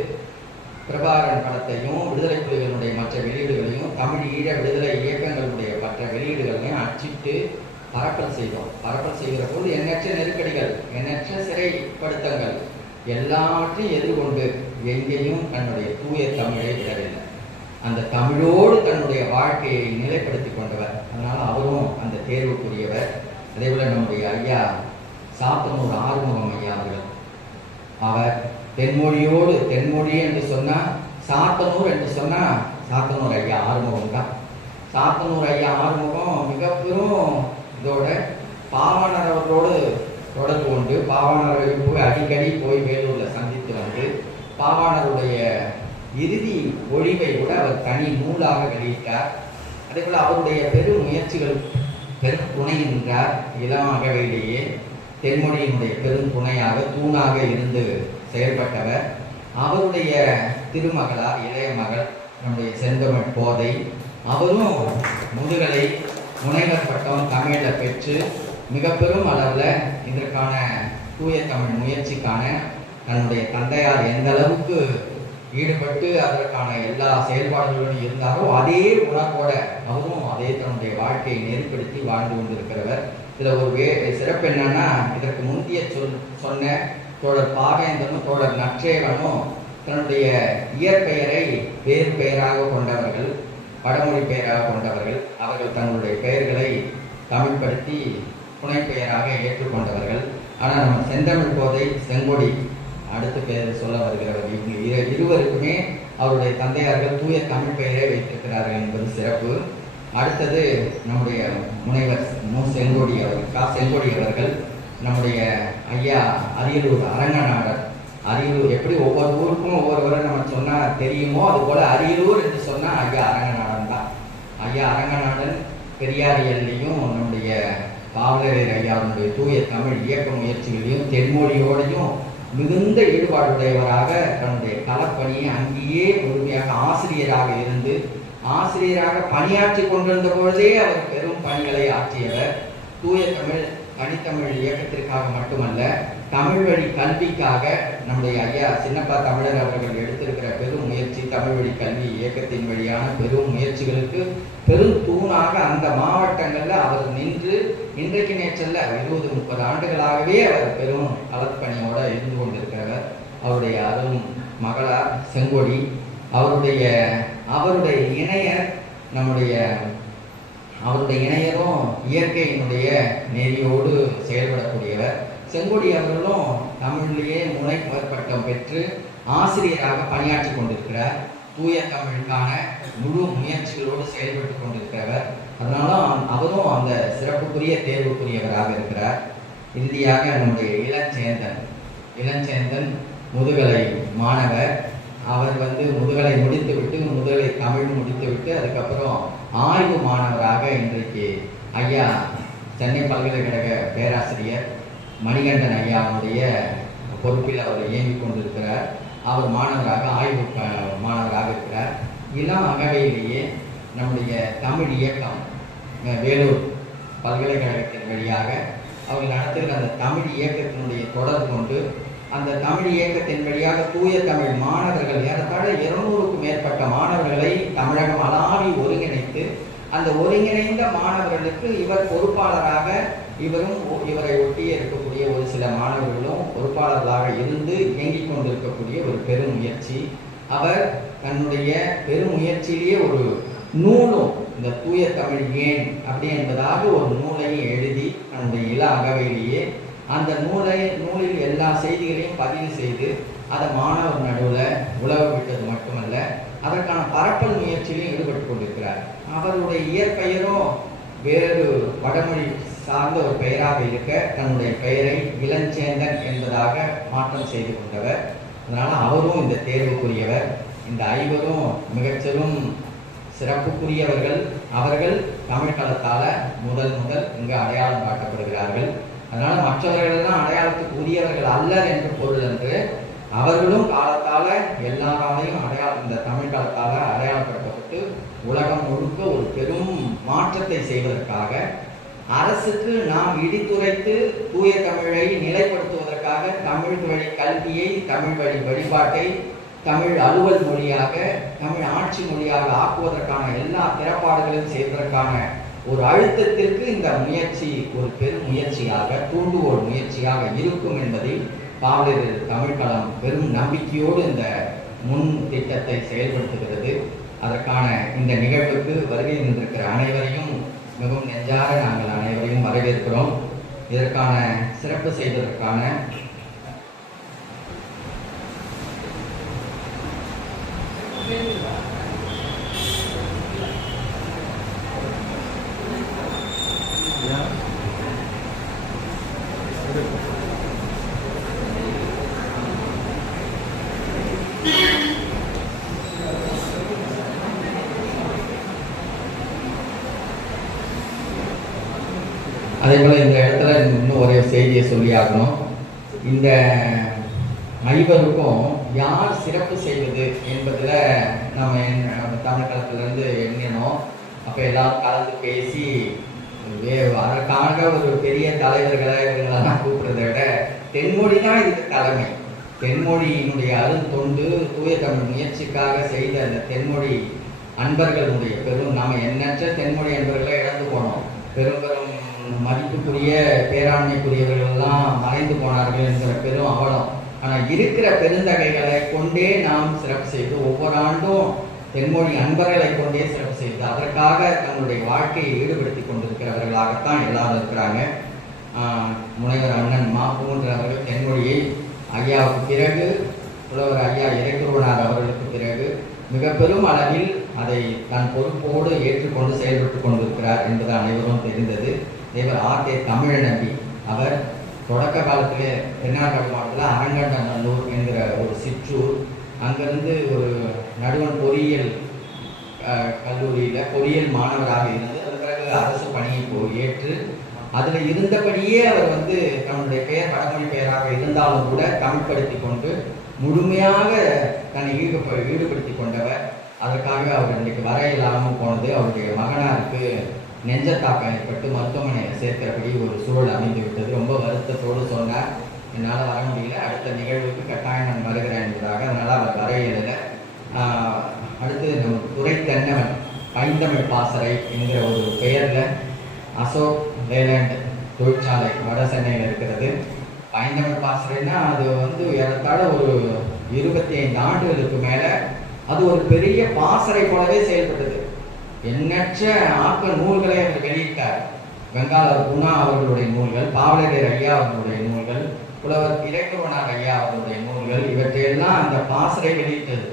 பிரபாகரன் படத்தையும் விடுதலை புலிகளுடைய மற்ற வெளியீடுகளையும் தமிழ் ஈழ விடுதலை இயக்கங்களுடைய மற்ற வெளியீடுகளையும் அச்சிட்டு பரப்பல் செய்தோம். பரப்பல் செய்கிற போது எண்ணற்ற நெருக்கடிகள், எண்ணற்ற சிறைப்படுத்தங்கள் எல்லாவற்றையும் எதிர்கொண்டு எங்கேயும் தன்னுடைய தூய தமிழை விடவில்லை. அந்த தமிழோடு தன்னுடைய வாழ்க்கையை நிலைப்படுத்தி கொண்டவர். அதனால் அவரும் அந்த தேர்வுக்குரியவர். அதே போல நம்முடைய ஐயா சாத்தனூர் ஆறுமுகம் ஐயா அவர்கள். அவர் தென்மொழியோடு, தென்மொழி என்று சொன்னால் சாத்தனூர் என்று சொன்னால் சாத்தனூர் ஐயா ஆறுமுகம் தான். சாத்தனூர் ஐயா ஆறுமுகம் மிக பெரும் இதோட பாவாணர் அவர்களோடு தொடர்பு கொண்டு பாவாணரை போய் அடிக்கடி போய் வேலூரில் சந்தித்து வந்து பாவாணருடைய இறுதி ஒழிவை கூட அவர் தனி நூலாக வெளியிட்டார். அதே போல் அவருடைய பெரும் முயற்சிகள் பெரும் துணை நின்றார். இளம் அகவையிலேயே தென்மொழியினுடைய பெரும் துணையாக தூணாக இருந்து செயல்பட்டவர். அவருடைய திருமகளார் இளைய மகள் நம்முடைய செந்தமிழ் கோதை, அவரும் முதுகலை முனைவர் பட்டம் தமிழில் பெற்று மிக பெரும் அளவில் இதற்கான தூய தமிழ் முயற்சிக்கான தன்னுடைய தந்தையார் எந்த அளவுக்கு ஈடுபட்டு அதற்கான எல்லா செயல்பாடுகளும் இருந்தாரோ அதே உணர்வோட அவரும் அதே தன்னுடைய வாழ்க்கையை நெறிப்படுத்தி வாழ்ந்து கொண்டிருக்கிறவர். இதில் ஒரு சிறப்பு என்னன்னா, இதற்கு முந்தைய சொன்ன தோழர் பாவேந்தனும் தோழர் நற்றேவனும் தன்னுடைய இயற்பெயரை வேறு பெயராக கொண்டவர்கள், வடமொழி பெயராக கொண்டவர்கள். அவர்கள் தங்களுடைய பெயர்களை தமிழ்படுத்தி துணை பெயராக ஏற்றுக்கொண்டவர்கள். ஆனால் நம்ம செந்தமிழ் கோதை செங்கொடி அடுத்த பெயர் சொல்ல வருகிறவர். இருவருக்குமே அவருடைய தந்தையார்கள் தூய தமிழ் பெயரை வைத்திருக்கிறார்கள் என்பது சிறப்பு. அடுத்தது நம்முடைய முனைவர் செங்கொடி அவர்கள் நம்முடைய ஐயா அரியலூர் அரங்கநாதர். அரியலூர் எப்படி ஒவ்வொரு ஊருக்கும் ஒவ்வொருவரை நம்ம சொன்னால் தெரியுமோ, அதுபோல் அரியலூர் என்று சொன்னால் ஐயா அரங்கநாதன் தான். ஐயா அரங்கநாதன் பெரியாரியல்லையும் நம்முடைய பாவலரேர் ஐயாவுடைய தூய தமிழ் இயக்க முயற்சிகளையும் தென்மொழியோடையும் மிகுந்த ஈடுபாடுடையவராக தன்னுடைய களப்பணியை அங்கேயே முழுமையாக ஆசிரியராக இருந்து ஆசிரியராக பணியாற்றி கொண்டிருந்த பொழுதே அவர் பெரும் பணிகளை ஆற்றியவர். தூய தமிழ் தனித்தமிழ் இயக்கத்திற்காக மட்டுமல்ல, தமிழ் வழி கல்விக்காக நம்முடைய ஐயா சின்னப்பா தமிழர் அவர்கள் எடுத்திருக்கிற பெரும் முயற்சி, தமிழ் வழி கல்வி இயக்கத்தின் வழியான பெரும் முயற்சிகளுக்கு பெரும் தூணாக அந்த மாவட்டங்களில் அவர் நின்று இன்றைக்கு நேற்றல்ல 20-30 ஆண்டுகளாகவே அவர் பெரும் களப்பணியோடு இருந்து கொண்டிருக்கிறவர். அவருடைய அரும் மகளார் செங்கொடி, அவருடைய இணையர் அவருடைய இணையரும் இயற்கையினுடைய நெறியோடு செயல்படக்கூடியவர். செங்கொடி அவர்களும் தமிழிலேயே முனைவர் பட்டம் பெற்று ஆசிரியராக பணியாற்றி கொண்டிருக்கிறார். தூய தமிழுக்கான முழு முயற்சிகளோடு செயல்பட்டு கொண்டிருக்கிறவர். அதனால அவரும் அந்த சிறப்புக்குரிய தேர்வுக்குரியவராக இருக்கிறார். இறுதியாக நம்முடைய இளஞ்சேந்தன் முதுகலை மாணவர். அவர் முதுகலை முடித்துவிட்டு முதுகலை தமிழ் முடித்துவிட்டு அதுக்கப்புறம் ஆய்வு மாணவராக இன்றைக்கு ஐயா சென்னை பல்கலைக்கழக பேராசிரியர் மணிகண்டன் ஐயாவுடைய பொறுப்பில் அவர் இயங்கிக் கொண்டிருக்கிறார். அவர் ஆய்வு மாணவராக இருக்கிறார். இளம் அகவையிலேயே நம்முடைய தமிழ் இயக்கம் வேலூர் பல்கலைக்கழகத்தின் வழியாக அவர்கள் நடத்துகிற அந்த தமிழ் இயக்கத்தினுடைய தொடர்பு கொண்டு அந்த தமிழ் இயக்கத்தின் வழியாக தூய தமிழ் மாணவர்கள் ஏறத்தாழ 200க்கும் மேற்பட்ட மாணவர்களை தமிழகம் அளாவி ஒருங்கிணைத்து அந்த ஒருங்கிணைந்த மாணவர்களுக்கு இவர் பொறுப்பாளராக, இவரை ஒட்டியே இருக்கக்கூடிய ஒரு சில மாணவர்களும் பொறுப்பாளர்களாக இருந்து இயங்கிக் கொண்டிருக்கக்கூடிய ஒரு பெரும் முயற்சி. அவர் தன்னுடைய பெரும் முயற்சியிலேயே ஒரு நூலும், இந்த தூய தமிழ் ஏன் அப்படி என்பதாக ஒரு நூலையும் எழுதி தன்னுடைய இள அகவையிலேயே அந்த நூலில் எல்லா செய்திகளையும் பதிவு செய்து அதை மாணவர் நடுவில் உலக விட்டது மட்டுமல்ல, அதற்கான பரப்பல் முயற்சியிலையும் ஈடுபட்டு கொண்டிருக்கிறார். அவருடைய இயற்பெயரும் வேறு வடமொழி சார்ந்த ஒரு பெயராக இருக்க தன்னுடைய பெயரை இளஞ்சேந்தன் என்பதாக மாற்றம் செய்து கொண்டவர். அதனால் அவரும் இந்த தேர்வுக்குரியவர். இந்த ஐவரும் மிகச்சிறும் சிறப்புக்குரியவர்கள். அவர்கள் தமிழ் களத்தால் முதல் இங்கு அடையாளம் காட்டப்படுகிறார்கள். அதனால் மற்றவர்களெல்லாம் அடையாளத்துக்கு உரியவர்கள் அல்லர் என்று பொருள் என்று அவர்களும் காலத்தால் எல்லாராலையும் இந்த தமிழ் காலத்தால் அடையாளப்படுத்தப்பட்டு உலகம் முழுக்க ஒரு பெரும் மாற்றத்தை செய்வதற்காக அரசுக்கு நாம் இடித்துரைத்து தூய தமிழை நிலைப்படுத்துவதற்காக தமிழ் வழி கல்வியை, தமிழ் வழி வழிபாட்டை தமிழ் அலுவல் மொழியாக, தமிழ் ஆட்சி மொழியாக ஆக்குவதற்கான எல்லா திறப்பாடுகளையும் செய்வதற்கான ஒரு அழுத்தத்திற்கு இந்த முயற்சி ஒரு பெரும் முயற்சியாக, தூண்டுகோல் முயற்சியாக இருக்கும் என்பதை பாவலர் தமிழ்களம் பெரும் நம்பிக்கையோடு இந்த முன் திட்டத்தை செயல்படுத்துகிறது. அதற்கான இந்த நிகழ்வுக்கு வருகை நின்றிருக்கிற அனைவரையும் மிகவும் நெஞ்சார நாங்கள் அனைவரையும் வரவேற்கிறோம். இதற்கான சிறப்பு செய்வதற்கான செய்தியை சொல்லியாகணும். இந்த ஐவருக்கும் யார் சிறப்பு செய்வது என்பதில் நம்ம தமிழ் களத்திலிருந்து எண்ணினோம். அப்போ எல்லாரும் கலந்து பேசி அதற்காக ஒரு பெரிய தலைவர்களை இவங்களெல்லாம் கூப்பிடுறதை விட தென்மொழி தான் இதுக்கு தலைமை. தென்மொழியினுடைய அருந்தொண்டு தூய தமிழ் முயற்சிக்காக செய்த அந்த தென்மொழி அன்பர்களுடைய பெரும் நம்ம எண்ணற்ற தென்மொழி அன்பர்களை இழந்து போனோம். பெரும் பெரும் மதிப்புக்குரிய பேராண்மைக்குரியவர்கள்லாம் மறைந்து போனார்கள் என்கிற பெரும் அவலம். ஆனால் இருக்கிற பெருந்தகைகளை கொண்டே நாம் சிறப்பு செய்து ஒவ்வொரு ஆண்டும் தென்மொழி அன்பர்களை கொண்டே சிறப்பு செய்து அதற்காக தங்களுடைய வாழ்க்கையை ஈடுபடுத்தி கொண்டிருக்கிறவர்களாகத்தான் எல்லாரும் இருக்கிறாங்க. முனைவர் அண்ணன் மா பூன்றவர்கள் தென்மொழியை ஐயாவுக்கு பிறகு புலவர் ஐயா இறைக்குருவனார் அவர்களுக்கு பிறகு மிக பெரும் அளவில் அதை தன் பொறுப்போடு ஏற்றுக்கொண்டு செயல்பட்டு கொண்டிருக்கிறார் என்பது அனைவரும் தெரிந்தது. தேவர் ஆர்தே தமிழநம்பி அவர் தொடக்க காலத்திலே தென்னார்காடு மாவட்டத்தில் அரங்கண்டநல்லூர் என்கிற ஒரு சிற்றூர், அங்கிருந்து ஒரு நடுவன் பொறியியல் கல்லூரியில் பொறியியல் மாணவராக இருந்து அதன் பிறகு அரசு பணியை ஏற்று அதில் இருந்தபடியே அவர் தன்னுடைய பெயர் வடமொழி பெயராக இருந்தாலும் கூட தமிழ்படுத்தி கொண்டு முழுமையாக தன்னை ஈடுபடுத்தி கொண்டவர். அதற்காக அவர் இன்றைக்கு வர இல்லாமல் போனது அவருடைய மகனாருக்கு நெஞ்சத்தாக்கம் ஏற்பட்டு மருத்துவமனையில் சேர்க்கிறபடி ஒரு சூழல் அமைந்து விட்டது. ரொம்ப வருத்தத்தோடு சொன்னார், என்னால் வர முடியல, அடுத்த நிகழ்வுக்கு கட்டாயம் நான் வருகிறேன் என்பதாக. அதனால் அவர் வர இயலலை. அடுத்து நம்ம துறை தென்னவன் பைந்தமிழ் பாசறை என்கிற ஒரு பெயரில் அசோக் லேலண்ட் தொழிற்சாலை வட சென்னையில் இருக்கிறது. பைந்தமிழ் பாசறைன்னா அது ஏறத்தாழ ஒரு 25 ஆண்டுகளுக்கு மேலே அது ஒரு பெரிய பாசறை போலவே செயல்பட்டது. எண்ணற்ற ஆக்க நூல்களை அவர் வெளியிட்டார். வெங்காளர் குணா அவர்களுடைய நூல்கள், பாவலரேர் ஐயா அவர்களுடைய நூல்கள், புலவர் இறைக்குருவனார் ஐயா அவர்களுடைய நூல்கள், இவற்றையெல்லாம் அந்த பாசறை வெளியிட்டது.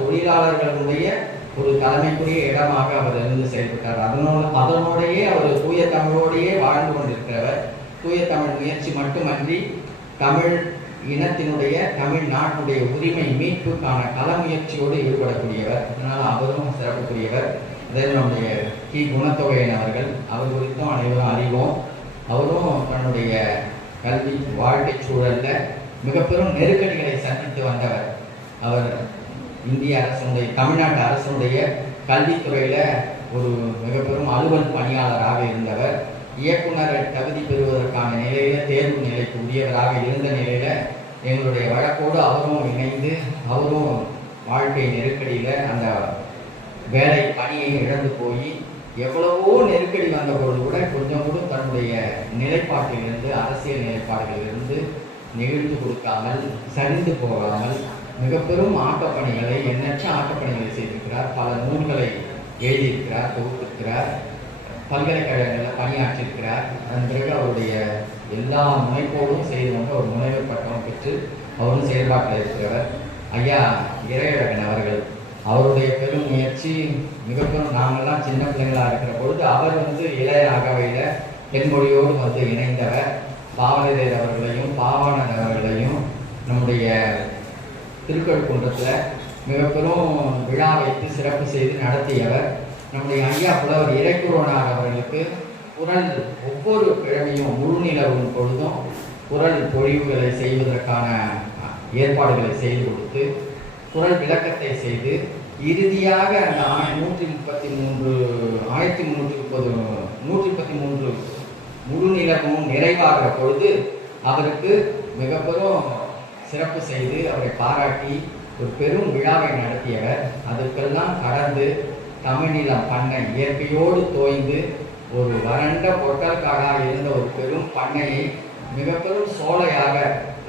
தொழிலாளர்களுடைய ஒரு தலைமைக்குரிய இடமாக அவர் இருந்து செயல்பட்டார். அதனோடையே அவர் தூய தமிழோடையே வாழ்ந்து கொண்டிருக்கிறவர். தூய தமிழ் முயற்சி மட்டுமன்றி தமிழ் இனத்தினுடைய தமிழ்நாட்டுடைய உரிமை மீட்புக்கான கள முயற்சியோடு ஈடுபடக்கூடியவர். அதனால் அவரும் சிறப்புக்குரியவர். அதே நம்முடைய கி குணத்தொகையன் அவர்கள், அவர் குறித்தும் அனைவரும் அறிவோம். அவரும் தன்னுடைய கல்வி வாழ்க்கை சூழலில் மிக பெரும் நெருக்கடிகளை சந்தித்து வந்தவர். அவர் இந்திய அரசுடைய தமிழ்நாட்டு அரசுடைய கல்வித்துறையில் ஒரு மிக பெரும் அலுவல் பணியாளராக இருந்தவர். இயக்குனர் தகுதி பெறுவதற்கான நிலையில் தேர்வு நிலைக்கு உரியவராக இருந்த நிலையில் எங்களுடைய வழக்கோடு அவரும் இணைந்து அவரும் வாழ்க்கை நெருக்கடியில் அந்த வேலை பணியை இழந்து போய் எவ்வளவோ நெருக்கடி வந்த பொழுது கூட கொஞ்சம் கூட தன்னுடைய நிலைப்பாட்டிலிருந்து அரசியல் நிலைப்பாடுகளிலிருந்து நெகிழ்ந்து கொடுக்காமல் சரிந்து போகாமல் மிக பெரும் ஆக்கப்பணிகளை எண்ணற்ற ஆக்கப்பணிகளை செய்திருக்கிறார். பல நூல்களை எழுதியிருக்கிறார், தொகுத்திருக்கிறார், பல்கலைக்கழகங்களில் பணியாற்றியிருக்கிறார். அதன் பிறகு அவருடைய எல்லா முனைப்போடும் செய்து கொண்டு ஒரு முனைவர் பட்டம் பெற்று அவரும் செயல்பாட்டில் இருக்கிறவர். ஐயா இறையழகன் அவர்கள், அவருடைய பெரும் முயற்சி மிக பெரும். நாங்கள்லாம் சின்ன பிள்ளைங்களாக இருக்கிற பொழுது அவர் இளையராகவையில் தென்மொழியோடு இணைந்தவர். பாவலரேர் அவர்களையும் பாவாணர் அவர்களையும் நம்முடைய திருக்கழுக்குன்றத்தில் மிக பெரும் விழா வைத்து சிறப்பு செய்து நடத்தியவர். நம்முடைய ஐயா புலவர் இறைக்குருவனார் அவர்களுக்கு குரல் ஒவ்வொரு கிழமையும் முழுநிலவும் பொழுதும் குரல் பொழிவுகளை செய்வதற்கான ஏற்பாடுகளை செய்து கொடுத்து குரல் விளக்கத்தை செய்து இறுதியாக அந்த 133 முழுநிலமும் நிறைவாகிற பொழுது அவருக்கு மிக பெரும் சிறப்பு செய்து அவரை பாராட்டி ஒரு பெரும் விழாவை நடத்தியவர். அதற்கெல்லாம் கடந்து தமிழ்நிலம் பண்ணை இயற்கையோடு தோய்ந்து ஒரு வறண்ட பொட்டல் காடாக இருந்த ஒரு பெரும் பண்ணையை மிக பெரும் சோலையாக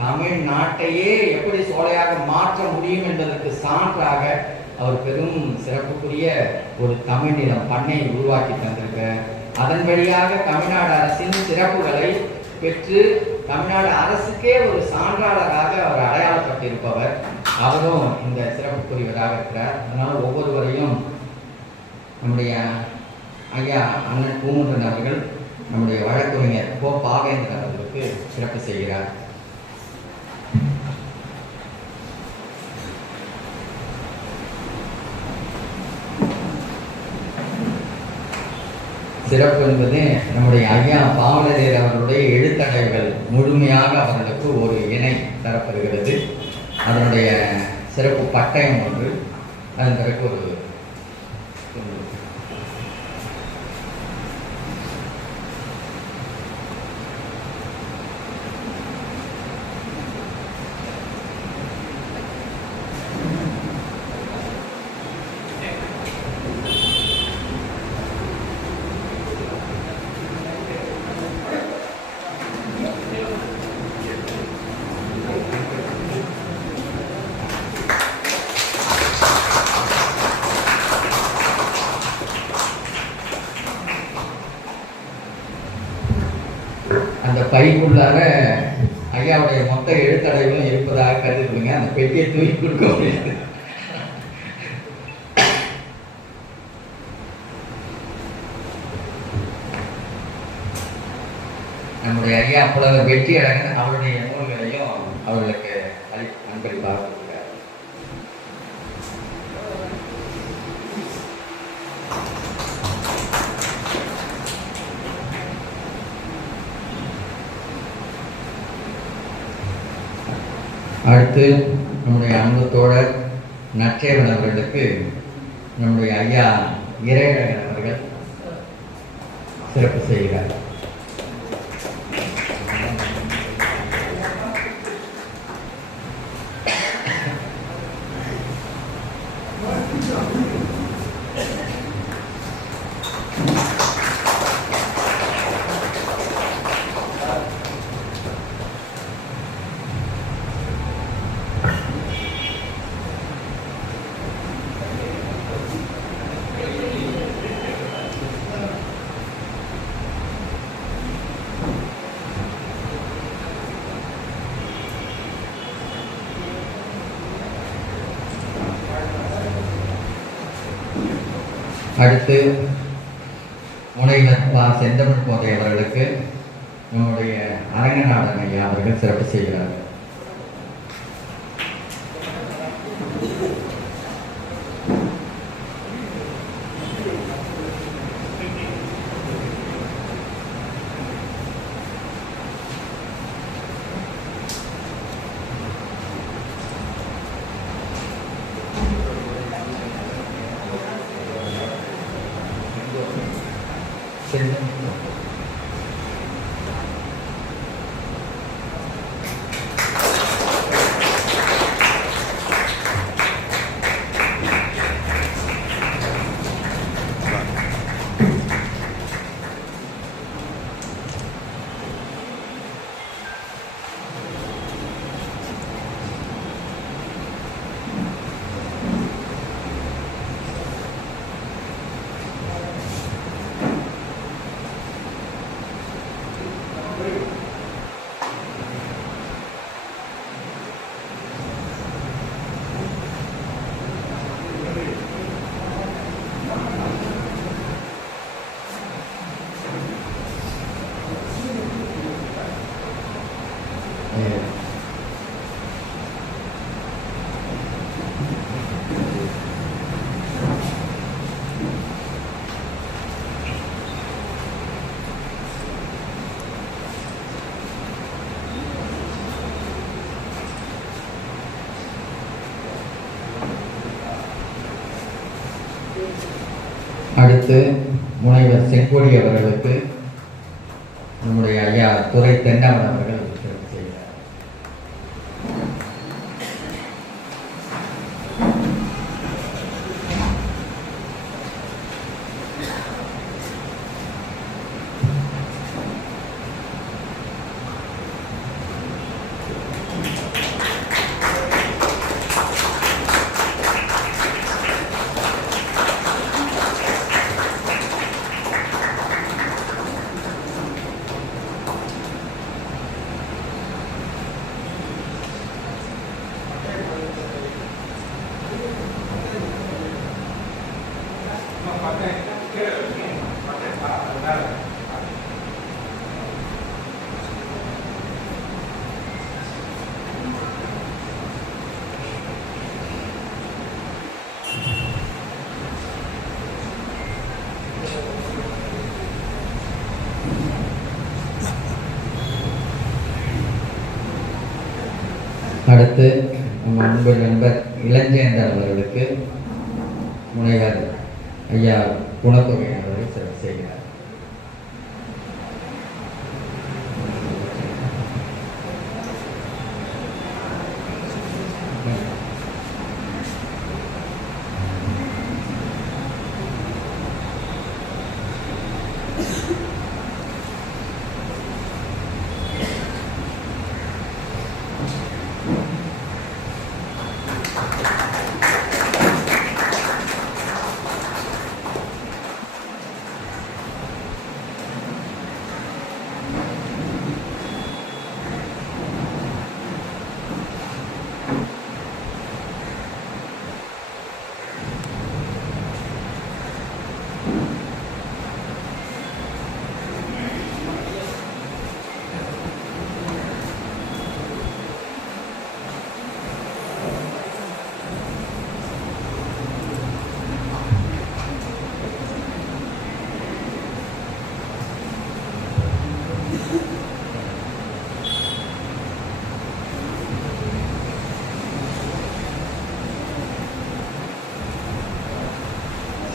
தமிழ்நாட்டையே எப்படி சோலையாக மாற்ற முடியும் என்பதற்கு சான்றாக அவர் பெரும் சிறப்புக்குரிய ஒரு தமிழ்நிலம் பண்ணையை உருவாக்கி தந்திருக்க. அதன் வழியாக தமிழ்நாடு அரசின் சிறப்புகளை பெற்று தமிழ்நாடு அரசுக்கே ஒரு சான்றாளராக அவர் அடையாளப்பட்டிருப்பவர். அவரும் இந்த சிறப்புக்குரியவராக இருக்கிறார். அதனால் ஒவ்வொருவரையும் நம்முடைய ஐயா அண்ணன் பூமுன்றன் அவர்கள் நம்முடைய வழக்கறிஞர் கோ பாவேந்திரன் அவர்களுக்கு சிறப்பு செய்கிறார். சிறப்பு என்பது நம்முடைய ஐயா பாவலரேர் அவர்களுடைய எழுத்தடைகள் முழுமையாக அவர்களுக்கு ஒரு இணை தரப்படுகிறது. அதனுடைய சிறப்பு பட்டயம் ஒன்று, அதன் பிறகு ஒரு அந்த பைக்குள்ளார ஐயாவுடைய மொத்த எழுத்தடைகளும் இருப்பதாக கருதுங்க. அந்த பெட்டியை தூக்கி கொடுக்க முடியாது. நம்முடைய ஐயா புலவர் வெற்றி அழகன் அவருடைய நூல்களையும் அவர்களுக்கு அன்பளிப்பாக கொடுக்கிறார். அடுத்து நம்முடைய அன்பு தோழர் நற்சேவன் அவர்களுக்கு நம்முடைய ஐயா இறையழகன் அவர்கள் சிறப்பு செய்கிறார். அடுத்து முனைவர் பா. செந்தமிழ் கோதை அவர்களுக்கு நம்முடைய அரங்கநாதன் ஐயா அவர்கள் சிறப்பு செய்கிறார்கள். அடுத்து முனைவர் செங்கோடி அவர்களுக்கு நம்முடைய ஐயா துரை தென்னவன் அவர்கள் சிறப்பு செய்கிறார். அடுத்து நம்ம அன்பு நண்பர் இளஞ்சேந்தர் அவர்களுக்கு முனைவர் ஐயா குணத்தொகை அவர்கள் சிறப்பு செய்கிறார்.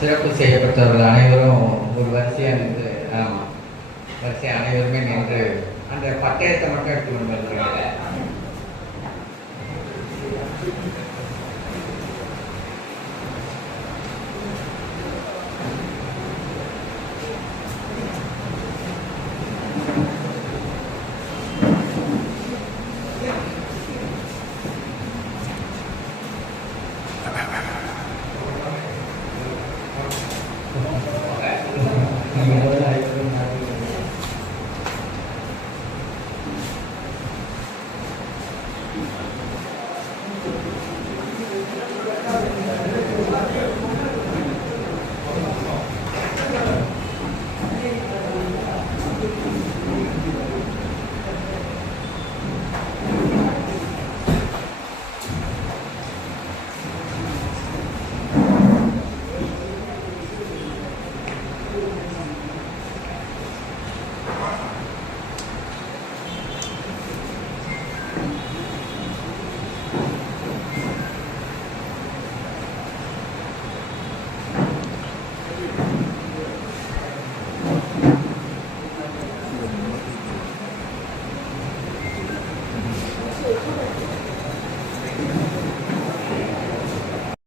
சிறப்பு செய்யப்பட்டவர்கள் அனைவரும் ஒரு வரிசையாக நின்று, ஆமாம், வரிசையாக அனைவருமே நின்று அந்த பட்டயத்தை மட்டும் எடுத்து கொண்டு வருகிறாங்க.